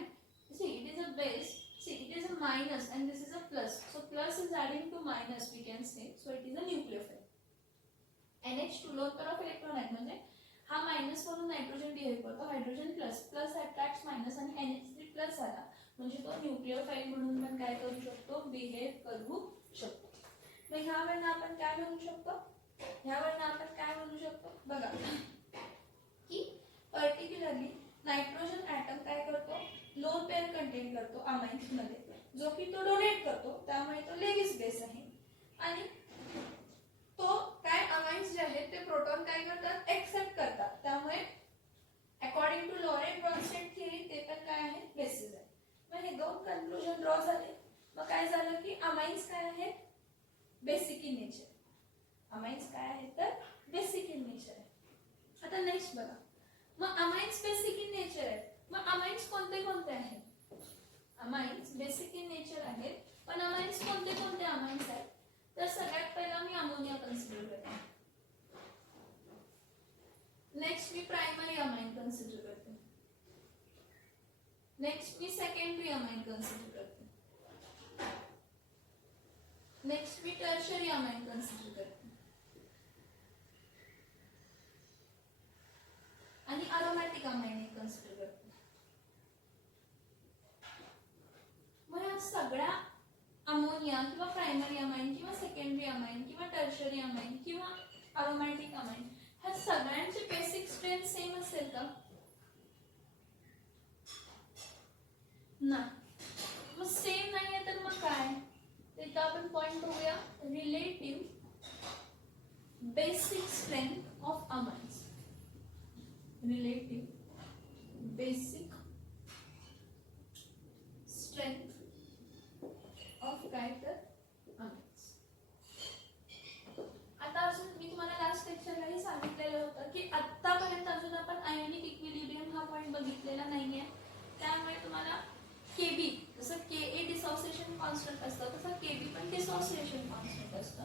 see it is a base. See it is a minus and this is a plus. So plus is adding to minus we can say. So it is a nucleophile. NH2 lone pair of electron आहेत म्हणजे हा minus म्हणून nitrogen behave करतो. Hydrogen plus plus attracts minus आणि NH3 plus आला म्हणजे तो nucleophile म्हणून पण काय करू शकतो बिहेव करू शकतो. मग ह्या वेळेला आपण काय म्हणू शकतो ह्या वेळेला आपण काय म्हणू शकतो बघा की पर्टिक्युलरली नायट्रोजन ॲटम काय करतो लोन पेअर कंटेन करतो अमाइन्स मध्ये जो की तो डोनेट करतो त्यामुळे तो लेविस बेस आहे आणि तो काय अमाइन्स जे आहेत ते प्रोटॉन काय करतात एक्सेप्ट करतात त्यामुळे अकॉर्डिंग टू लॉरेंट ब्रॉन्स्टेड थिअरी ते पण काय आहे बेसिस आहे. मग हे दोन कन्क्लुजन ड्रॉ झाले. मग काय झालं की अमाइन्स काय आहेत बेसिक इन नेचर. अमाइन्स काय आहेत तर बेसिक इन नेचर आहे. आता नेक्स्ट बघा मग अमाइन्स बेसिक इन नेचर आहे. मग अमाइन्स कोणते कोणते आहेत अमाइन्स बेसिक इन नेचर आहेत पण अमाइन्स कोणते कोणते अमाइन्स आहेत तर सगळ्यात पहिला मी अमोनिया कन्सिडर करते. नेक्स्ट मी प्रायमरी अमाइन कन्सिडर करते. नेक्स्ट मी सेकंडरी अमाइन कन्सिडर करते. नेक्स्ट मी टर्शरी अमाइन कन्सिडर करते आणि अरोमॅटिक अमाइन कन्सिडर करते. मग या सगळ्या अमोनिया किंवा प्रायमरी अमाइन किंवा सेकंडरी अमाइन किंवा टर्शरी अमाइन किंवा अरोमॅटिक अमाइन ह्या सगळ्यांची बेसिक स्ट्रेंथ सेम असेल का नाही. मग सेम नाही आहे तर मग काय ते आपण पॉइंट बघूया relative basic strength of amines. Relative basic strength of काय तर अमाइन्स. आता अजून मी तुम्हाला लास्ट लेक्चरलाही सांगितलेलं होतं की आतापर्यंत अजून आपण आयोनिक इक्विलिब्रियम हा पॉइंट बघितलेला नाहीये. त्यामुळे तुम्हाला केबी जसं के डिसोसिएशन कॉन्स्टंट असतं तसं केबी पण डिसोसिएशन कॉन्स्टंट असतं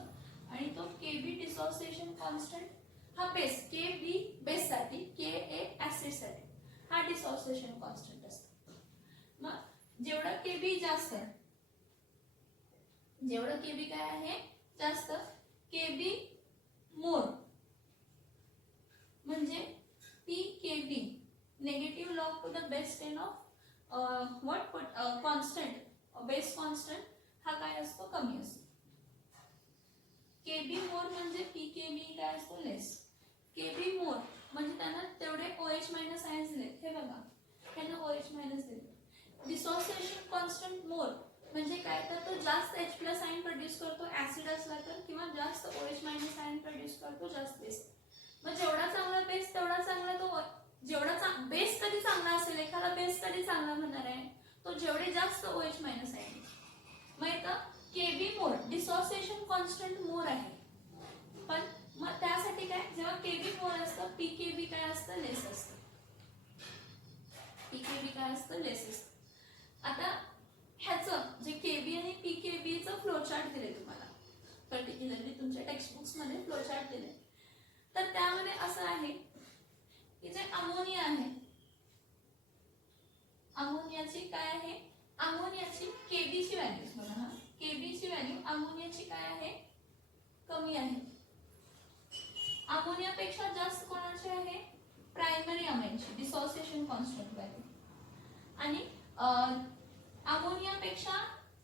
आणि तो केबी डिसोसिएशन कॉन्स्टंट हा बेस के बी बेससाठी के ऍसिडसाठी हा डिसोसिएशन कॉन्स्टंट असतो. मग जेवढं केबी जास्त जेवढं केबी काय आहे जास्त केबी मोर म्हणजे P KB negative log to the base 10 of what constant base constant हा काय असतो कमी असतो. केबी मोर म्हणजे पी केबी काय असतो लेस. केबी मोर म्हणजे त्यांना तेवढे OH मायनस आयन्स दिलेत हे बघा त्यांना OH मायनस दिले. डिसोसिएशन कॉन्स्टंट मोर म्हणजे काय तर तो जास्त H प्लस आयन प्रोड्यूस करतो ऍसिड असला तर किंवा जास्त OH मायनस आयन प्रोड्यूस करतो जास्त बेस. मग जेवढा चांगला बेस तेवढा चांगला तो जेवढा बेस कधी चांगला असेल एखादा बेस कधी चांगला म्हणणार आहे तो जेवढे जास्त OH मायनस आयन. मग इथं केबी मोर डिसोसिएशन कॉन्स्टंट मोर आहे पण मग त्यासाठी काय जेव्हा केबी मोर असतं पी केबी काय असतं लेस असतं. पी केबी काय असतं लेस असतं. आता ह्याचं जे केबी आणि पी केबीचं फ्लोचार्ट दिले तुम्हाला पर्टिक्युलरली तुमच्या टेक्स्टबुक्स मध्ये फ्लोचार्ट दिले तर त्यामध्ये असं आहे की जे अमोनिया आहे अमोनियाची काय आहे अमोनियाची केबीची व्हॅल्यू बघा हा केबीची व्हॅल्यू अमोनियाची काय आहे कमी आहे. अमोनियापेक्षा जास्त कोणाची आहे प्रायमरी अमाइनची डिसोसिएशन कॉन्स्टंट व्हॅल्यू आणि अमोनियापेक्षा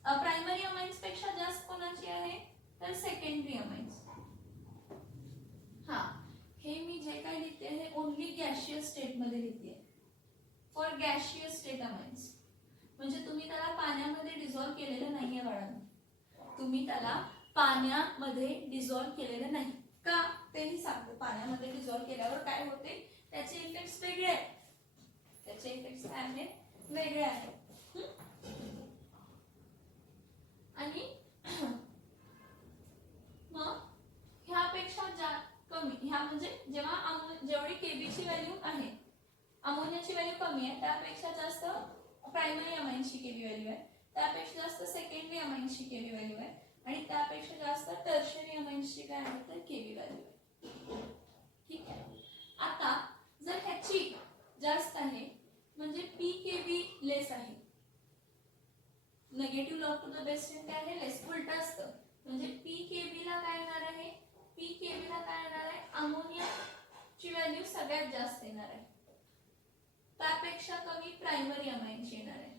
प्रायमरी अमाइन्स पेक्षा जास्त कोणाची आहे तर सेकंडरी अमाइन्स. हा हे मी जे काय लिहिते हे ओनली गॅशियस स्टेट मध्ये लिहिते फॉर गॅशियस स्टेट अमाइन्स म्हणजे तुम्ही त्याला पाण्यामध्ये डिझॉल्व केलेलं नाहीये बाळांनो. तुम्ही त्याला पाण्यामध्ये डिझॉल्व केलेलं नाही का तेही सांगतो. पाण्यामध्ये डिझॉल्व केल्यावर काय होते त्याचे इफेक्ट्स वेगळे आहेत. त्याचे इफेक्ट्स काय आहेत वेगळे आहेत. आणि मग ह्यापेक्षा कमी ह्या म्हणजे जेव्हा जेवढी केबीची व्हॅल्यू आहे अमोनियाची व्हॅल्यू कमी आहे त्यापेक्षा जास्त प्रायमरी अमाइन्सची केबी व्हॅल्यू आहे त्यापेक्षा जास्त सेकंडरी अमाइन्सची केबी व्हॅल्यू आहे आणि त्यापेक्षा जास्त टर्शरी अमाइन्सची काय आहे तर केबी व्हॅल्यू आहे. ठीक आहे. आता जर ह्याची जास्त आहे म्हणजे पी केबी लेस आहे negative log log to the best in काय आहे लेस, उलट असतं. म्हणजे पीकेबी ला काय येणार आहे, पीकेबी ला काय येणार आहे, अमोनियाची व्हॅल्यू सगळ्यात जास्त येणार आहे, त्यापेक्षा कमी प्रायमरी अमाइनची येणार आहे.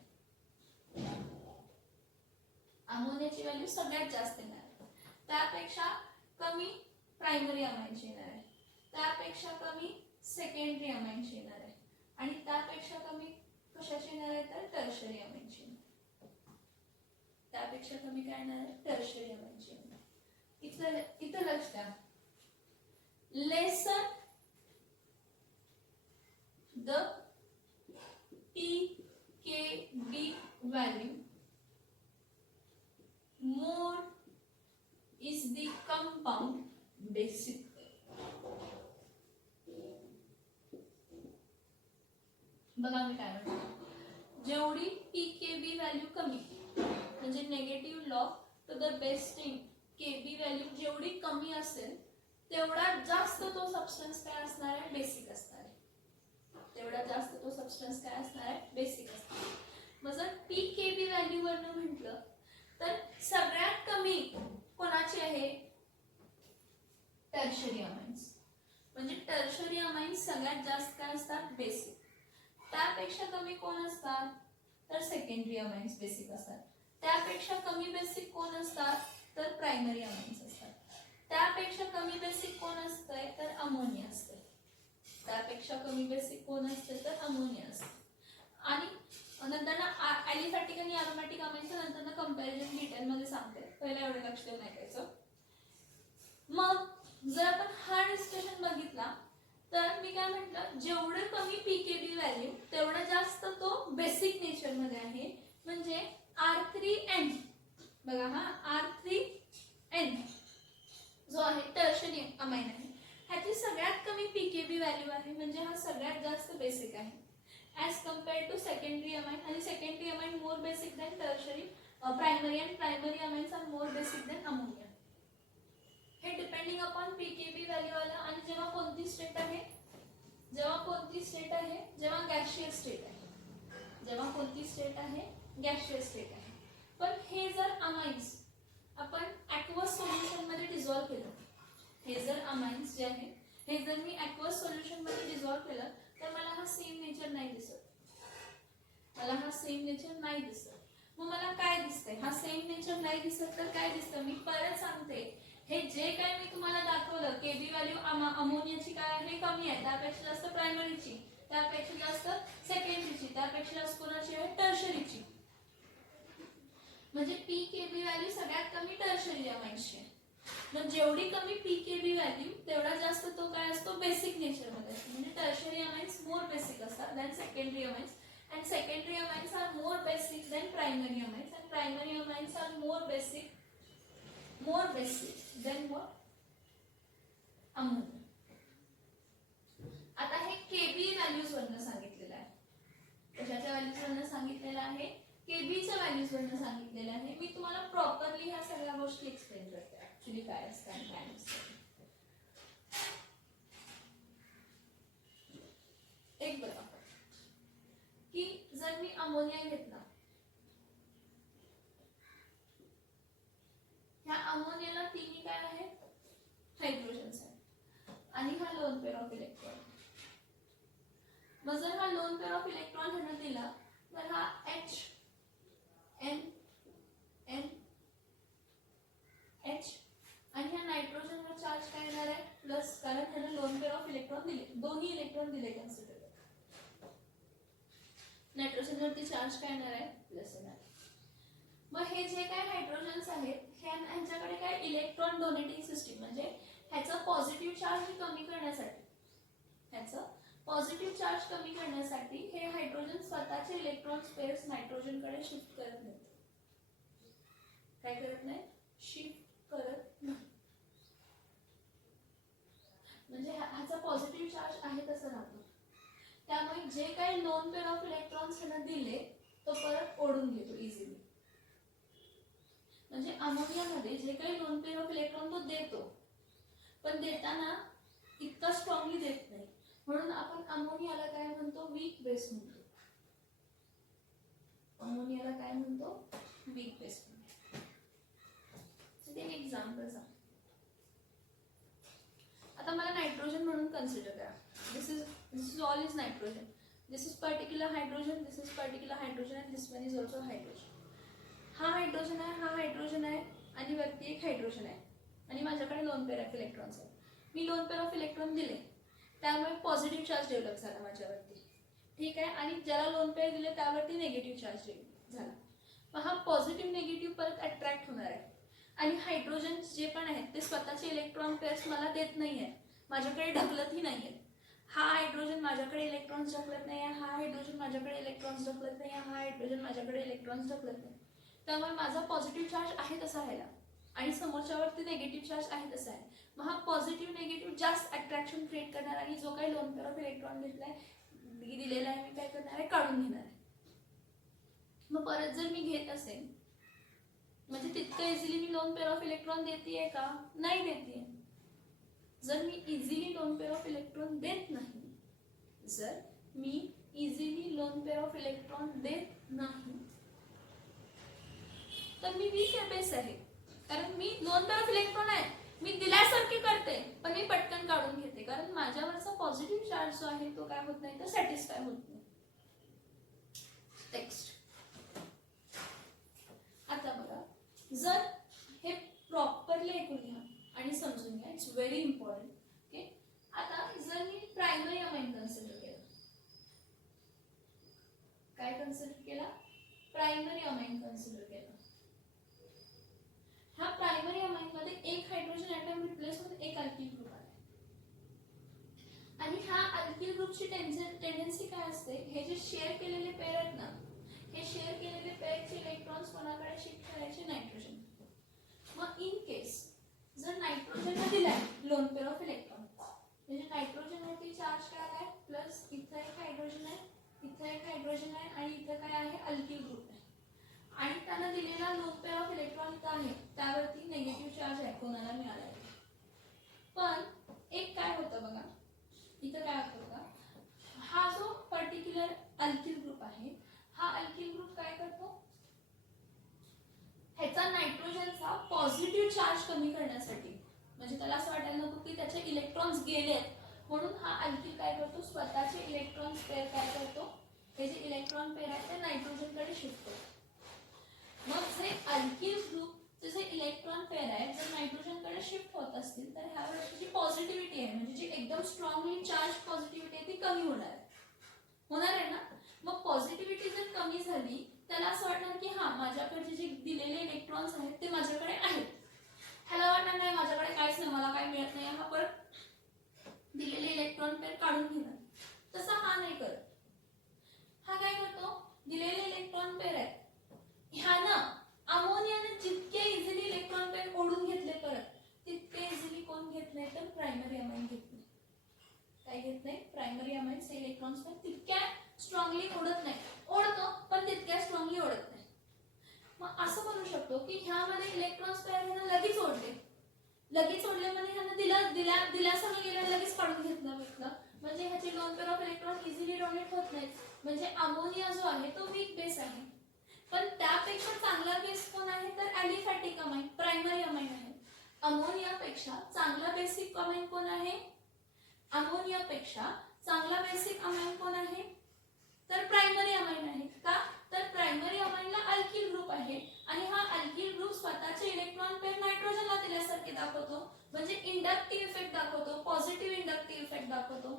अमोनियाची व्हॅल्यू सगळ्यात जास्त येणार आहे, त्यापेक्षा कमी प्रायमरी अमाइनची येणार आहे, त्यापेक्षा कमी सेकंडरी अमाइनची येणार आहे, आणि त्यापेक्षा कमी कशाची येणार आहे तर टर्शरी अमाइनची. त्यापेक्षा कमी काय येणार आहे, टर्शरी अमाइनची येणार. इथं लक्ष द्या, lesson the pKb value, more is the compound basic. बघा मी काय म्हणतो, जेवढी pKb व्हॅल्यू कमी म्हणजे negative log to the best in Kb value जेवढी कमी असेल तेवढा जास्त तो सबस्टन्स काय असणार आहे, बेसिक असणार आहे. तेवढा जास्त तो सबस्टन्स काय असणार आहे, बेसिक असणार आहे. मग जर pKb व्हॅल्यू वरनं म्हटलं तर सगळ्यात कमी कोणाची आहे, टर्शरी अमाइन्स. म्हणजे टर्शरी अमाइन्स सगळ्यात जास्त काय असतात, बेसिक. त्यापेक्षा कमी कोण असतात तर सेकंडरी अमाइन्स बेसिक असतात. त्यापेक्षा कमी बेसिक कोण असतात तर प्रायमरी अमाइन्स असतात. त्यापेक्षा कमी बेसिक कोण असतंय तर अमोनिया असते. त्यापेक्षा कमी बेसिक कोण असते तर अमोनिया असते. आणि नंतर ॲलिफॅटिक आणि अरोमॅटिक अमाइन्सचं नंतर कंपॅरिझन डिटेल मध्ये सांगते, पहिला एवढं लक्ष देऊन ऐकायचं. मग जर आपण हा डिस्कशन बघितला तर मी काय म्हटलं, जेवढं कमी पीकेबी व्हॅल्यू तेवढं जास्त तो बेसिक नेचर मध्ये आहे. म्हणजे R3N बघा, हा R3N जो आहे टर्शरी अमाइन आहे, ह्याची सगळ्यात कमी पीकेबी व्हॅल्यू आहे. म्हणजे हा सगळ्यात जास्त बेसिक आहे as compared to secondary amine. आणि secondary amine more basic than tertiary primary, and primary amines are more basic than ammonia. हे डिपेंडिंग अपॉन पीकेबी व्हॅल्यू आला. आणि जेव्हा कोणती स्टेट आहे, जेव्हा कोणती स्टेट आहे, जेव्हा गॅशियस स्टेट आहे, जेव्हा कोणती स्टेट आहे, गॅशियस स्टेट आहे. पण हे जर अमाइन्स आपण ॲक्वस सोल्युशन मध्ये डिझॉल्व्ह केलं, हे जर अमाइन्स जे आहे हे जर मी ॲक्वस सोल्युशन मध्ये डिझॉल्व्ह केलं तर मला हा सेम नेचर नाही दिसत, मला हा सेम नेचर नाही दिसत. मग मला काय दिसतंय, हा सेम नेचर नाही दिसत तर काय दिसतं, मी परत सांगते, हे जे काय मी तुम्हाला दाखवलं केबी व्हॅल्यू अमोनियाची काय आहे, कमी आहे, त्यापेक्षा जास्त प्रायमरीची, त्यापेक्षा जास्त सेकंडरीची, त्यापेक्षा जास्त कोणाची आहे, टर्शरीची. म्हणजे पीकेबी व्हॅल्यू सगळ्यात कमी टर्शरी अमाइन्सची आहे. मग जेवढी कमी पीकेबी व्हॅल्यू तेवढा जास्त तो काय असतो, बेसिक नेचर मध्ये असतो. म्हणजे टर्शरी अमाइन्स मोर बेसिक असतात than secondary amines, and secondary amines are more basic than primary amines, and primary amines are more basic than what, ammonia. आता हे केबी व्हॅल्यूज वरनं सांगितलेलं आहे. कशाच्या व्हॅल्यूज वरनं सांगितलेलं आहे, केबीच्या व्हॅल्यूज वरनं सांगितलेलं आहे. मी तुम्हाला प्रॉपरली ह्या सगळ्या गोष्टी एक्सप्लेन करते ऍक्च्युली काय असतं आणि काय नसतं. एक बघा की जर मी अमोनिया घेतला, ह्या अमोनियाला तिन्ही काय आहे, हायड्रोजन्स आहे, आणि हा लोन पेअर ऑफ इलेक्ट्रॉन. मग जर हा लोन पेअर ऑफ इलेक्ट्रॉन ह्यानं दिला तर हा H N N H आणि ह्या नायट्रोजनवर चार्ज काय येणार आहे, प्लस, कारण ह्यानं लोन पेअर ऑफ इलेक्ट्रॉन दिले, दोन्ही इलेक्ट्रॉन दिले कन्सिडर. नायट्रोजनवरती चार्ज काय येणार आहे, प्लस येणार. मग हे जे काय हायड्रोजन्स आहेत ह्यांच्याकडे काय इलेक्ट्रॉन डोनेटिंग सिस्टीम, म्हणजे ह्याचं पॉझिटिव्ह चार्ज कमी करण्यासाठी, ह्याचं पॉझिटिव्ह चार्ज कमी करण्यासाठी हे हायड्रोजन स्वतःचे इलेक्ट्रॉन पेअर्स नायट्रोजनकडे शिफ्ट करत नाहीत. काय करत नाही, शिफ्ट करत नाही. म्हणजे ह्याचा पॉझिटिव्ह चार्ज आहे तसं राहतो. त्यामुळे जे काही लोन पेअर ऑफ इलेक्ट्रॉन्स ह्यानं दिले तो परत ओढून घेतो इझिली. म्हणजे अमोनियामध्ये जे काही लोन पेअर ऑफ इलेक्ट्रॉन तो देतो, पण देताना इतका स्ट्रॉंगली देत नाही. म्हणून आपण अमोनियाला काय म्हणतो, वीक बेस म्हणतो. अमोनियाला काय म्हणतो, वीक बेस बॉन्ड. एक एक्झाम्पल सांग. आता मला नायट्रोजन म्हणून कन्सिडर करा. This is all is nitrogen. This is particular hydrogen, this is particular hydrogen and this one is also hydrogen. हा हायड्रोजन आहे, हा हायड्रोजन आहे आणि वरती एक हायड्रोजन आहे आणि माझ्याकडे 2 पेअर ऑफ इलेक्ट्रॉन्स आहेत. मी 2 पेअर ऑफ इलेक्ट्रॉन दिले, त्यामुळे पॉझिटिव्ह चार्ज डेव्हलप झाला माझ्यावरती. ठीक आहे. आणि ज्याला 2 पेअर दिले त्यावरती निगेटिव्ह चार्ज झाला. मग हा पॉझिटिव्ह निगेटिव्ह परत अट्रॅक्ट होणार आहे. आणि हायड्रोजन जे पण आहेत ते स्वतःचे इलेक्ट्रॉन पेअर्स मला देत नाही आहेत, माझ्याकडे ढकलतही नाही आहेत. हा हायड्रोजन माझ्याकडे इलेक्ट्रॉन्स ढकलत नाही आहे, हा हायड्रोजन माझ्याकडे इलेक्ट्रॉन्स ढकलत नाही आहे, हा हायड्रोजन माझ्याकडे इलेक्ट्रॉन्स ढकलत नाही. त्यामुळे माझा पॉझिटिव्ह चार्ज आहे तसा राहिला आणि समोरच्यावरती निगेटिव्ह चार्ज आहे तसा आहे. मग हा पॉझिटिव्ह निगेटिव्ह जास्त अट्रॅक्शन क्रिएट करणार आणि जो काही 2 पेअर ऑफ इलेक्ट्रॉन दिलेला आहे मी काय करणार आहे, काढून घेणार आहे. मग परत जर मी घेत असेल म्हणजे तितकं easily me 2 pair of electron देतेय का, नाही देतेय. जर मी इझिली 2 पेअर ऑफ इलेक्ट्रॉन देत नाही, जर मी इझिली 2 पेअर ऑफ इलेक्ट्रॉन देत नाही तर मी वीक बेस आहे. कारण मी 2 पेअर ऑफ इलेक्ट्रॉन आहे, मी दिल्यासारखे करते पण मी पटकन काढून घेते, कारण माझ्यावरचा पॉझिटिव्ह चार्ज जो आहे तो काय होत नाही तर सॅटिस्फाय होत नाही. टेक्स्ट. आता बघा, जर हे प्रॉपरली ऐकून घ्या आणि समजून घ्या, इट्स व्हेरी इम्पॉर्टंट. ओके. आता जर मी प्रायमरी अमाइन कन्सिडर केलं, काय कन्सिडर केला, प्रायमरी अमाइन कन्सिडर केला. ह्या प्रायमरी अमाइन मध्ये एक हायड्रोजन ऍटम रिप्लेस होऊन एक अल्किल ग्रुप आहे. आणि ह्या अल्किल ग्रुपची टेंडन्सी काय असते, हे जे शेअर केलेले पेअर आहेत ना, हे शेअर केलेले पेअरचे इलेक्ट्रॉन्स कोणाकडे शिफ्ट करायचे, नायट्रोजन. मग इन केस जर नायट्रोजनला दिलाय 2 पेअर ऑफ इलेक्ट्रॉन, म्हणजे नायट्रोजनवरती चार्ज काय आहे, प्लस इथं एक हायड्रोजन आहे, इथं एक हायड्रोजन आहे आणि इथं काय आहे, अल्किल ग्रुप आहे. आणि त्यांना दिलेला 2 पेअर ऑफ इलेक्ट्रॉन आहे त्यावरती निगेटिव्ह चार्ज आहे कोणाला मिळाला. पण एक काय होतं बघा, इथं काय होतं बघा, हा जो पर्टिक्युलर अल्किल ग्रुप आहे, हा अल्किल ग्रुप काय करतो, ह्याचा नायट्रोजनचा पॉझिटिव्ह चार्ज कमी करण्यासाठी, म्हणजे त्याला असं वाटायला नको की त्याचे इलेक्ट्रॉन्स गेलेत, म्हणून हा अल्किल काय करतो, स्वतःचे इलेक्ट्रॉन पेअर काय करतो, हे जे इलेक्ट्रॉन पेअर आहे ते नायट्रोजनकडे शिफ्ट करतो. मग जे अल्किल ग्रुपचे जे इलेक्ट्रॉन पेअर आहेत जर नायट्रोजनकडे शिफ्ट होत असतील तर ह्या वेळेस जी पॉझिटिव्हिटी आहे, म्हणजे जी एकदम स्ट्रॉंगली चार्ज पॉझिटिव्हिटी आहे ती कमी होणार आहे ना. मग पॉझिटिव्हिटी जर कमी झाली त्याला असं वाटणार की हा माझ्याकडे जे दिलेले इलेक्ट्रॉन्स आहेत ते माझ्याकडे आहेत. ह्याला वाटणार नाही माझ्याकडे काहीच नाही, मला काही मिळत नाही, हा परत दिलेले इलेक्ट्रॉन पेअर काढून घेणार. तसा हा नाही करत. हा काय करतो, दिलेले इलेक्ट्रॉन पेअर आहे ह्यानं अमोनियाने जितके इझिली इलेक्ट्रॉन पेअर ओढून घेतले परत, तितके इझिली कोण घेत नाही तर प्रायमरी अमाइन घेत नाही. काय घेत नाही, प्रायमरी अमाइन्स इलेक्ट्रॉन्स पेअर तितक्या स्ट्रॉंगली ओढत नाही, ओढतो पण तितक्या स्ट्रॉंगली ओढत नाही. मग असं म्हणू शकतो की ह्यामध्ये इलेक्ट्रॉन्स पेअर ह्यानं लगेच ओढले म्हणजे ह्यानं दिल्यासारखं गेलं, लगेच काढून घेतलं, म्हणजे ह्याचे 2 pair of electron easily donate होत नाहीत. म्हणजे अमोनिया जो आहे तो वीक बेस आहे. पण त्यापेक्षा चांगला बेस कोण आहे तर ॲलिफॅटिक अमाइन, प्रायमरी अमाइन आहे. अमोनियापेक्षा चांगला बेसिक अमाइन कोण आहे, अमोनियापेक्षा चांगला बेसिक अमाइन कोण आहे तर प्रायमरी अमाइन आहे. का तर प्रायमरी अमाइनला अल्किल ग्रुप आहे आणि हा अल्किल ग्रुप स्वतःचे इलेक्ट्रॉन पेअर नायट्रोजनला दिल्यासारखे दाखवतो, म्हणजे इंडक्टिव्ह इफेक्ट दाखवतो, पॉझिटिव्ह इंडक्टिव्ह इफेक्ट दाखवतो.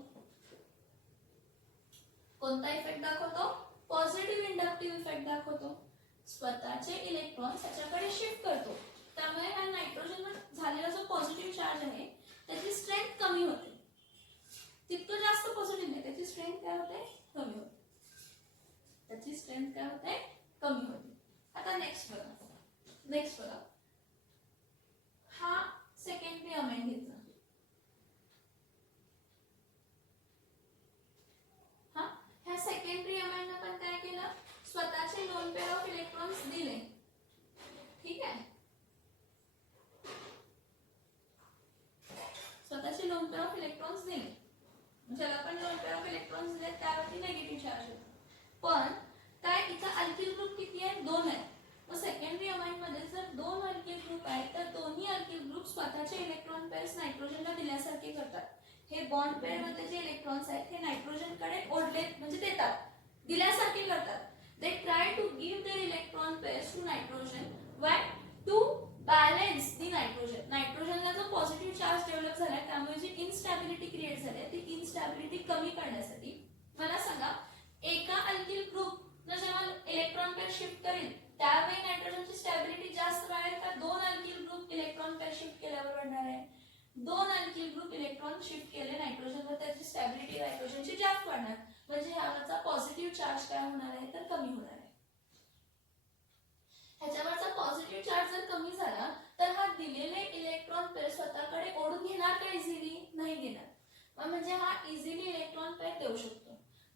कोणता इफेक्ट दाखवतो, पॉझिटिव्ह इंडक्टिव्ह इफेक्ट दाखवतो. स्वतःचे इलेक्ट्रॉन त्याच्याकडे शिफ्ट करतो, त्यामुळे हा नायट्रोजनवर झालेला जो पॉझिटिव्ह चार्ज आहे त्याची स्ट्रेंथ कमी होते. तितकं जास्त पॉझिटिव्ह नाही, त्याची स्ट्रेंथ काय होते, कमी होते. त्याची स्ट्रेंथ काय होते, कमी होते. आता नेक्स्ट बघा, हा सेकंडरी अमाइन घेतला. ह्या सेकंडरी अमाइन आपण काय केलं, स्वतःचे 2 पेअर ऑफ इलेक्ट्रॉन्स दिले. ठीक आहे, स्वतःचे 2 पेअर ऑफ इलेक्ट्रॉन्स दिले, ज्याला पण 2 पेअर ऑफ इलेक्ट्रॉन्स दिले त्यावरती निगेटिव्ह चार्ज होतो. पण काय इथं अल्किल ग्रुप किती आहे, 2 आहे. मग पेअर्स नायट्रोजनला दिल्यासारखे करतात. हे बॉन्ड पेअर मध्ये जे इलेक्ट्रॉन्स आहेत हे नायट्रोजनकडे ओढले म्हणजे देतात, दिल्यासारखे करतात. They try to give their electron pairs to nitrogen. Why? To balance the nitrogen. नायट्रोजनला जो पॉझिटिव्ह चार्ज डेव्हलप झालाय त्यामुळे जी इनस्टॅबिलिटी क्रिएट झाली आहे ती इनस्टॅबिलिटी कमी करण्यासाठी. मला सांगा, एका अल्किल ग्रुप जेव्हा इलेक्ट्रॉन पेअर शिफ्ट करेल त्यावेळी नायट्रोजनची स्टॅबिलिटी जास्त वाढेल का दोन alkyl group electron pair shift केल्यावर वाढणार आहे? दोन अल्किल ग्रुप इलेक्ट्रॉन शिफ्ट केले नायट्रोजनवर त्याची स्टॅबिलिटी नायट्रोजनची जास्त वाढणार. म्हणजे ह्यावरचा पॉझिटिव्ह चार्ज काय होणार आहे तर कमी होणार आहे. ह्याच्यावरचा पॉझिटिव्ह चार्ज जर कमी झाला तर हा दिलेले इलेक्ट्रॉन पेअर स्वतःकडे ओढून घेणार का इझिली? नाही घेणार. म्हणजे हा इझिली इलेक्ट्रॉन पेअर देऊ शकतो.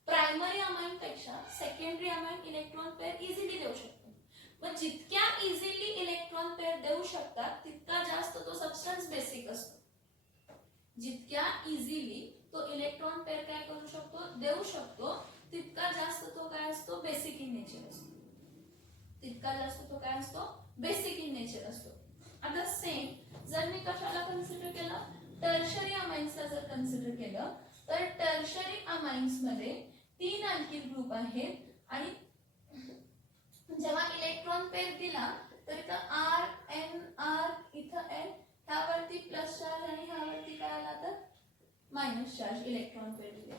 प्रायमरी अमाइन पेक्षा secondary amine electron pair easily देऊ शकतो. मग जितक्या इझिली इलेक्ट्रॉन पेअर देऊ शकतात तितका जास्त तो सबस्टन्स बेसिक असतो. जितक्या इझिली तो इलेक्ट्रॉन पेअर काय करू शकतो देऊ शकतो तितका जास्त तो काय असतो बेसिक इन नेचर असतो. तितका जास्त तो काय असतो बेसिक इन नेचर असतो. आता सेम जर मी कशाला कन्सिडर केलं टर्शरी अमाइन्सला जर कन्सिडर केलं तर टर्शरी अमाइन्स मध्ये 3 अल्किल ग्रुप आहेत आणि जेव्हा इलेक्ट्रॉन पेअर दिला तर इथं R N R इथं N ह्यावरती प्लस चार्ज आणि ह्यावरती काय आला तर मायनस चार्ज इलेक्ट्रॉन पेअर दिले.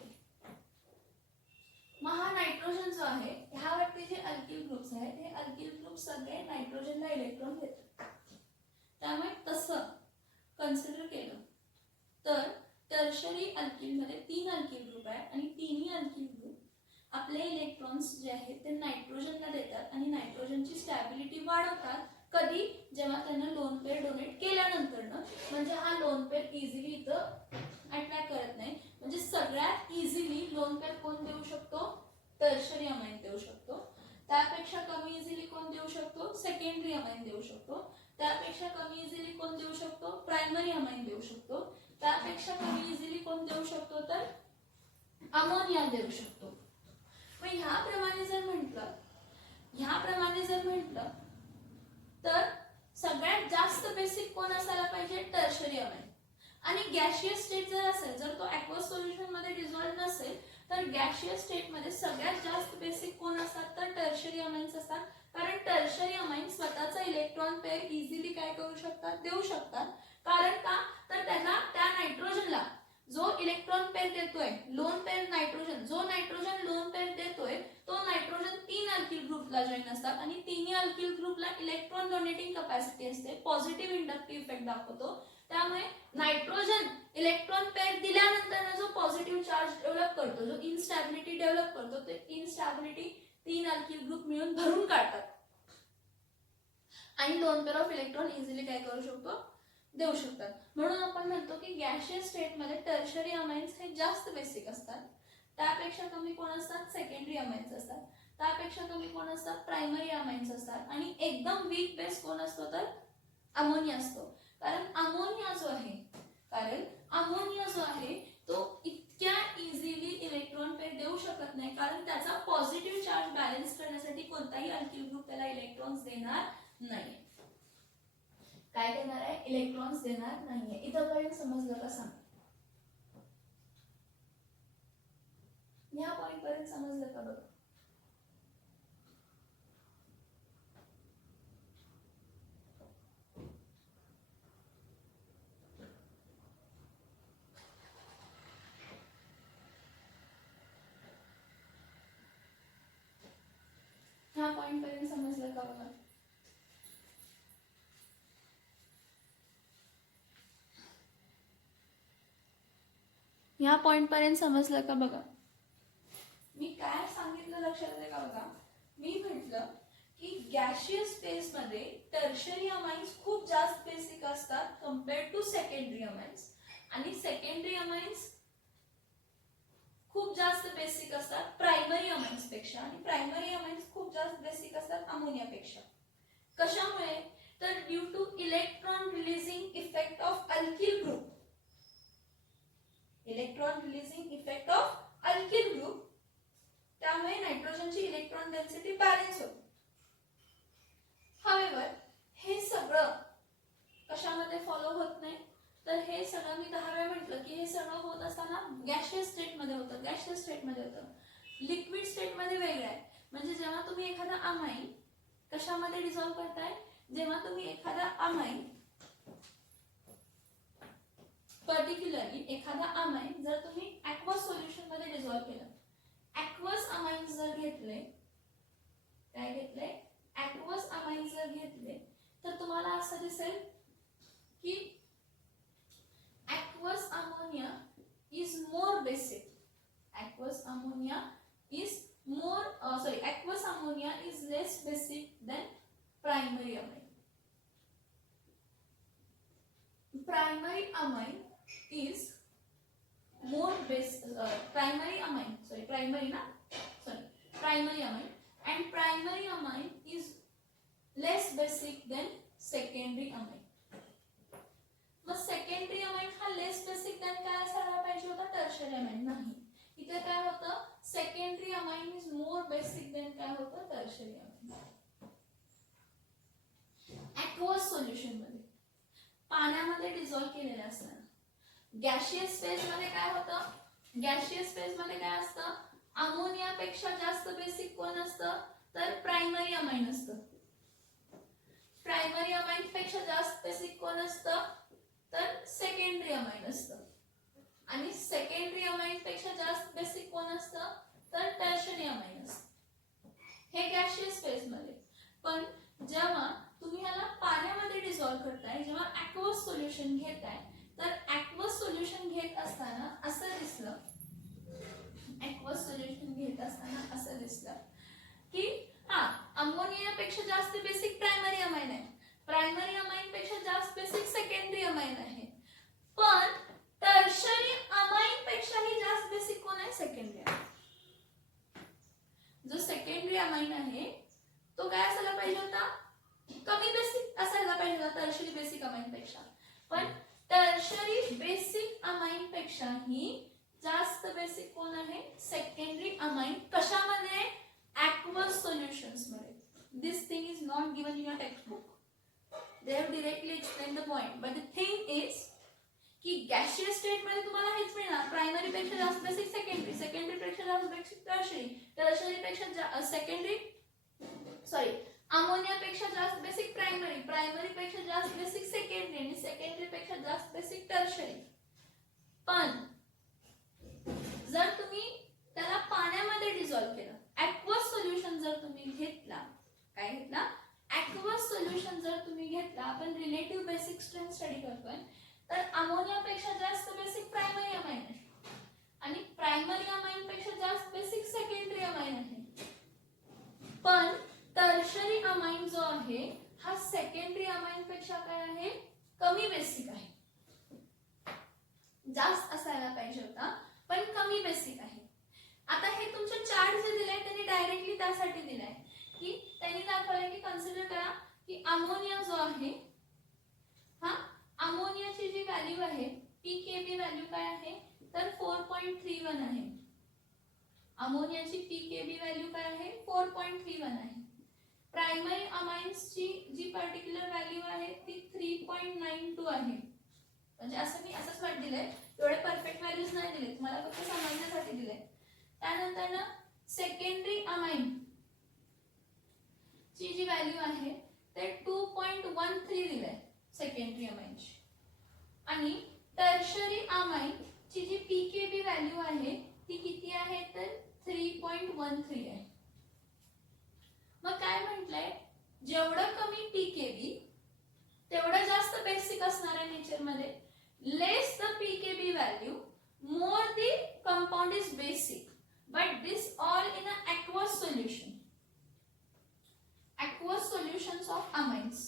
मग हा नायट्रोजन जो आहे ह्यावरती जे अल्किल ग्रुप्स आहेत हे अल्किल ग्रुप सगळे नायट्रोजनला इलेक्ट्रॉन देतात. त्यामुळे तसं कन्सिडर केलं तर टर्शरी अल्किल मध्ये 3 अल्किल ग्रुप आहेत आणि तिन्ही अल्किल ग्रुप आपले इलेक्ट्रॉन्स जे आहेत ते नायट्रोजनला देतात आणि नायट्रोजनची स्टॅबिलिटी वाढवतात. कधी? जेव्हा त्यांना लोन पेअर डोनेट केल्यानंतर ना. म्हणजे हा लोन पेअर इझिली इथं अटॅक करत नाही. म्हणजे सगळ्यात इझिली लोन पेअर कोण देऊ शकतो? टर्शरी अमाइन देऊ शकतो. त्यापेक्षा कमी इझिली कोण देऊ शकतो? सेकंडरी अमाइन देऊ शकतो. त्यापेक्षा कमी इझिली कोण देऊ शकतो? प्रायमरी अमाइन देऊ शकतो. त्यापेक्षा कमी इझिली कोण देऊ शकतो तर अमोनिया देऊ शकतो. मग ह्याप्रमाणे जर म्हटलं तर सगळ्यात जास्त बेसिक कोण असायला पाहिजे? Tertiary amine. आणि गॅशियस स्टेट जर असेल, जर तो ॲक्वस सोल्युशन मध्ये डिझॉल्व्ह नसेल तर गॅशियस स्टेट मध्ये सगळ्यात जास्त बेसिक कोण असतात तर टर्शरी अमाइन्स असतात. कारण टर्शरी अमाइन स्वतःचा इलेक्ट्रॉन पेअर इझिली काय करू शकतात देऊ शकतात. कारण का तर त्यांना त्या नायट्रोजनला जो इलेक्ट्रॉन पेअर देतोय लोन पेअर नायट्रोजन, जो नायट्रोजन लोन पेअर देतोय तो नायट्रोजन 3 अल्किल ग्रुपला जॉईन असतात आणि तिन्ही अल्किल ग्रुपला इलेक्ट्रॉन डोनेटिंग कॅपॅसिटी असते. पॉझिटिव्ह इंडक्टिव्ह इफेक्ट दाखवतो. त्यामुळे नायट्रोजन इलेक्ट्रॉन पेअर दिल्यानंतर जो पॉझिटिव्ह चार्ज डेव्हलप करतो, जो इनस्टॅबिलिटी डेव्हलप करतो, ते इनस्टॅबिलिटी 3 अल्किल ग्रुप मिळून भरून काढतात आणि lone pair of electron easily काय करू शकतो देऊ शकतात. म्हणून आपण म्हणतो की गॅशियस स्टेट मध्ये टर्शरी अमाइन्स हे जास्त बेसिक असतात. त्यापेक्षा कमी कोण असतात? सेकंडरी अमाइन्स असतात. त्यापेक्षा कमी कोण असतात? प्रायमरी अमाइन्स असतात. आणि एकदम वीक बेस कोण असतो तर अमोनिया असतो. कारण अमोनिया जो आहे तो इतक्या इझिली इलेक्ट्रॉन पेअर देऊ शकत नाही. कारण त्याचा पॉझिटिव्ह चार्ज बॅलन्स करण्यासाठी कोणताही अल्किल ग्रुप त्याला इलेक्ट्रॉन्स देणार नाही. काय देणार आहे? इलेक्ट्रॉन्स देणार नाहीये. इथं पर्यंत समजलं का सांग? ह्या पॉइंट पर्यंत समजलं का बघा? ह्या पॉइंट पर्यंत समजलं का बघा? ह्या पॉइंट पर्यंत समजलं का बघा? मी काय सांगितलं लक्षात आहे का बघा? मी म्हटलं की गॅशियस स्पेस मध्ये टर्शरी अमाइन्स खूप जास्त बेसिक असतात कंपेअर्ड टू सेकंडरी अमाइन्स आणि सेकंडरी अमाइन्स खूप जास्त बेसिक असतात प्रायमरी अमाइन्स पेक्षा आणि प्रायमरी अमाइन्स खूप जास्त बेसिक असतात अमोनिया पेक्षा. कशामुळे? तर due two electron releasing effect of alkyl group. Electron releasing effect of alkyl group. त्यामुळे नायट्रोजनची इलेक्ट्रॉन डेन्सिटी बॅलन्स होते. हावेवर हे सगळं कशामध्ये फॉलो होत नाही तर हे मध्ये वेगळं आहे. म्हणजे जेव्हा तुम्ही एखादा अमाइन कशामध्ये डिझॉल्व करताय, जेव्हा तुम्ही एखादा अमाइन पर्टिक्युलरली एखादा अमाइन जर तुम्ही ॲक्वस सोल्युशन मध्ये डिझॉल्व केलं, ॲक्वस अमाइन जर घेतले, काय घेतले, ॲक्वस अमाइन जर घेतले, तर तुम्हाला असं दिसेल की aqueous ammonia is more basic. Aqueous ammonia is aqueous ammonia is less basic than primary amine. Primary amine is more primary amine and primary amine is less basic than secondary amine. मग secondary amine हा लेस basic than काय असायला पाहिजे होता, tertiary amine. नाही, इथे काय होतं, secondary amine is more basic than काय होतं, टर्शरी अमाइन. ॲक्वस सोल्युशन मध्ये पाण्यामध्ये डिझॉल्व केलेलं असतं. गॅशियस फेज मध्ये काय होतं, गॅशियस फेज मध्ये काय असतं, अमोनिया पेक्षा जास्त बेसिक कोण असतं, तर प्रायमरी अमाइन असतं. प्रायमरी अमाइन पेक्षा जास्त बेसिक कोण असतं, तर सेकंडरी अमाइन असतं. आणि सेकंडरी अमाइन पेक्षा जास्त बेसिक कोण असतं, तर टर्शरी अमाइन असतं. हे गॅशियस फेज मध्ये. पण जेव्हा तुम्ही ह्याला पाण्यामध्ये डिझॉल्व करताय, जेव्हा ॲक्वस सोल्युशन घेताय, तर ॲक्वस सोल्युशन घेत असताना असं दिसलं, ॲक्वस सोल्युशन घेत असताना असं दिसलं की अमोनिया पेक्षा जास्त बेसिक प्रायमरी अमाइन आहे, प्रायमरी अमाइन पेक्षा जास्त बेसिक सेकंडरी अमाइन आहे, पण टर्शरी अमाइन पेक्षाही जास्त बेसिक कोण आहे, सेकंडरी अमाइन. जो सेकंडरी अमाइन आहे तो काय असायला पाहिजे होता, कमी बेसिक असायला पाहिजे होता टर्शरी बेसिक अमाइन पेक्षा. पण टर्शरी बेसिक अमाइन पेक्षाही जास्त बेसिक कोण आहे, सेकंडरी अमाइन. कशामध्ये, ॲक्वस सोल्युशन्स मध्ये. This thing is not given in your textbook. They have directly explained the point, but the thing is की गॅशियस स्टेट मध्ये तुम्हाला हेच मिळणार, प्रायमरी पेक्षा जास्त बेसिक सेकंडरी, सेकंडरी पेक्षा जास्त बेसिक टर्शरी, टर्शरी पेक्षा सेकंडरी अमोनिया पेक्षा जास्त बेसिक प्रायमरी, प्रायमरी पेक्षा जास्त बेसिक सेकंडरी आणि सेकंडरी पेक्षा जास्त बेसिक टर्शरी. पण जर तुम्ही त्याला पाण्यामध्ये डिझॉल्व केलं, ॲक्वस सोल्युशन जर तुम्ही घेतला, काय घेतला, ॲक्वस सोल्युशन जर तुम्ही घेतला, आपण रिलेटिव्ह बेसिक स्ट्रेंथ स्टडी करतोय, तर अमोनिया पेक्षा जास्त बेसिक प्रायमरी अमाइन आहे आणि प्रायमरी अमाइन पेक्षा जास्त बेसिक सेकंडरी अमाइन आहे. पण टर्शरी अमाइन जो आहे हा सेकंडरी अमाइन पेक्षा काय आहे, कमी बेसिक आहे. जास्त असायला पाहिजे होता पण कमी बेसिक आहे. आता हे तुमचे चार्ट जे दिले त्यांनी डायरेक्टली त्यासाठी दिलाय की त्यांनी दाखवलंय की कन्सिडर करा की अमोनिया जो आहे, अमोनियाची जी व्हॅल्यू आहे पीकेबी व्हॅल्यू काय आहे, तर 4.31 आहे. अमोनियाची पीकेबी व्हॅल्यू काय आहे, 4.31 आहे. प्रायमरी अमाइन्सची जी पर्टिक्युलर व्हॅल्यू आहे ती 3.92 आहे. म्हणजे असं मी असंच वाट दिलंय, एवढे परफेक्ट व्हॅल्यूज नाही दिले, तुम्हाला फक्त समजण्यासाठी दिले. त्यानंतर ना सेकंडरी अमाइन ची जी व्हॅल्यू आहे ते 2.13 दिलंय सेकंडरी अमाइनची. आणि टर्शरी अमाइन ची जी पीकेबी व्हॅल्यू आहे ती किती आहे, तर 3.13 आहे. मग काय म्हटलंय, जेवढं कमी पीकेबी तेवढं जास्त बेसिक असणार आहे नेचर मध्ये. Less the pKb value more the compound is basic, but this all in a aqueous solution. Aqueous solutions of amines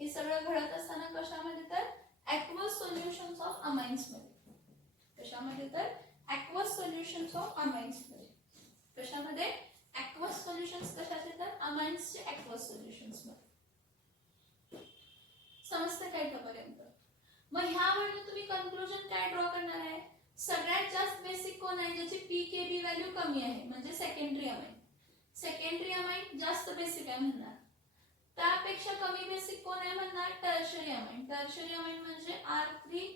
हे सगळं घडत असताना कशामध्ये, तर ॲक्वस सोल्युशन्स ऑफ अमाइन्स मध्ये. कशामध्ये, तर ॲक्वस सोल्युशन्स ऑफ अमाइन्स मध्ये. कशामध्ये, ॲक्वस सोल्युशन्स कशाचे, तर अमाइन्सचे ॲक्वस सोल्युशन्स मध्ये. समजतं काय तोपर्यंत. मग ह्यावरून तुम्ही कन्क्लुजन काय ड्रॉ करणार आहे, सगळ्यात जास्त बेसिक कोण आहे, ज्याची पीकेबी व्हॅल्यू कमी आहे, म्हणजे सेकंडरी अमाइन. सेकंडरी अमाइन जास्त बेसिक आहे म्हणणार. त्यापेक्षा कमी बेसिक कोण आहे म्हणणार, टर्शरी अमाइन. टर्शरी अमाइन म्हणजे R3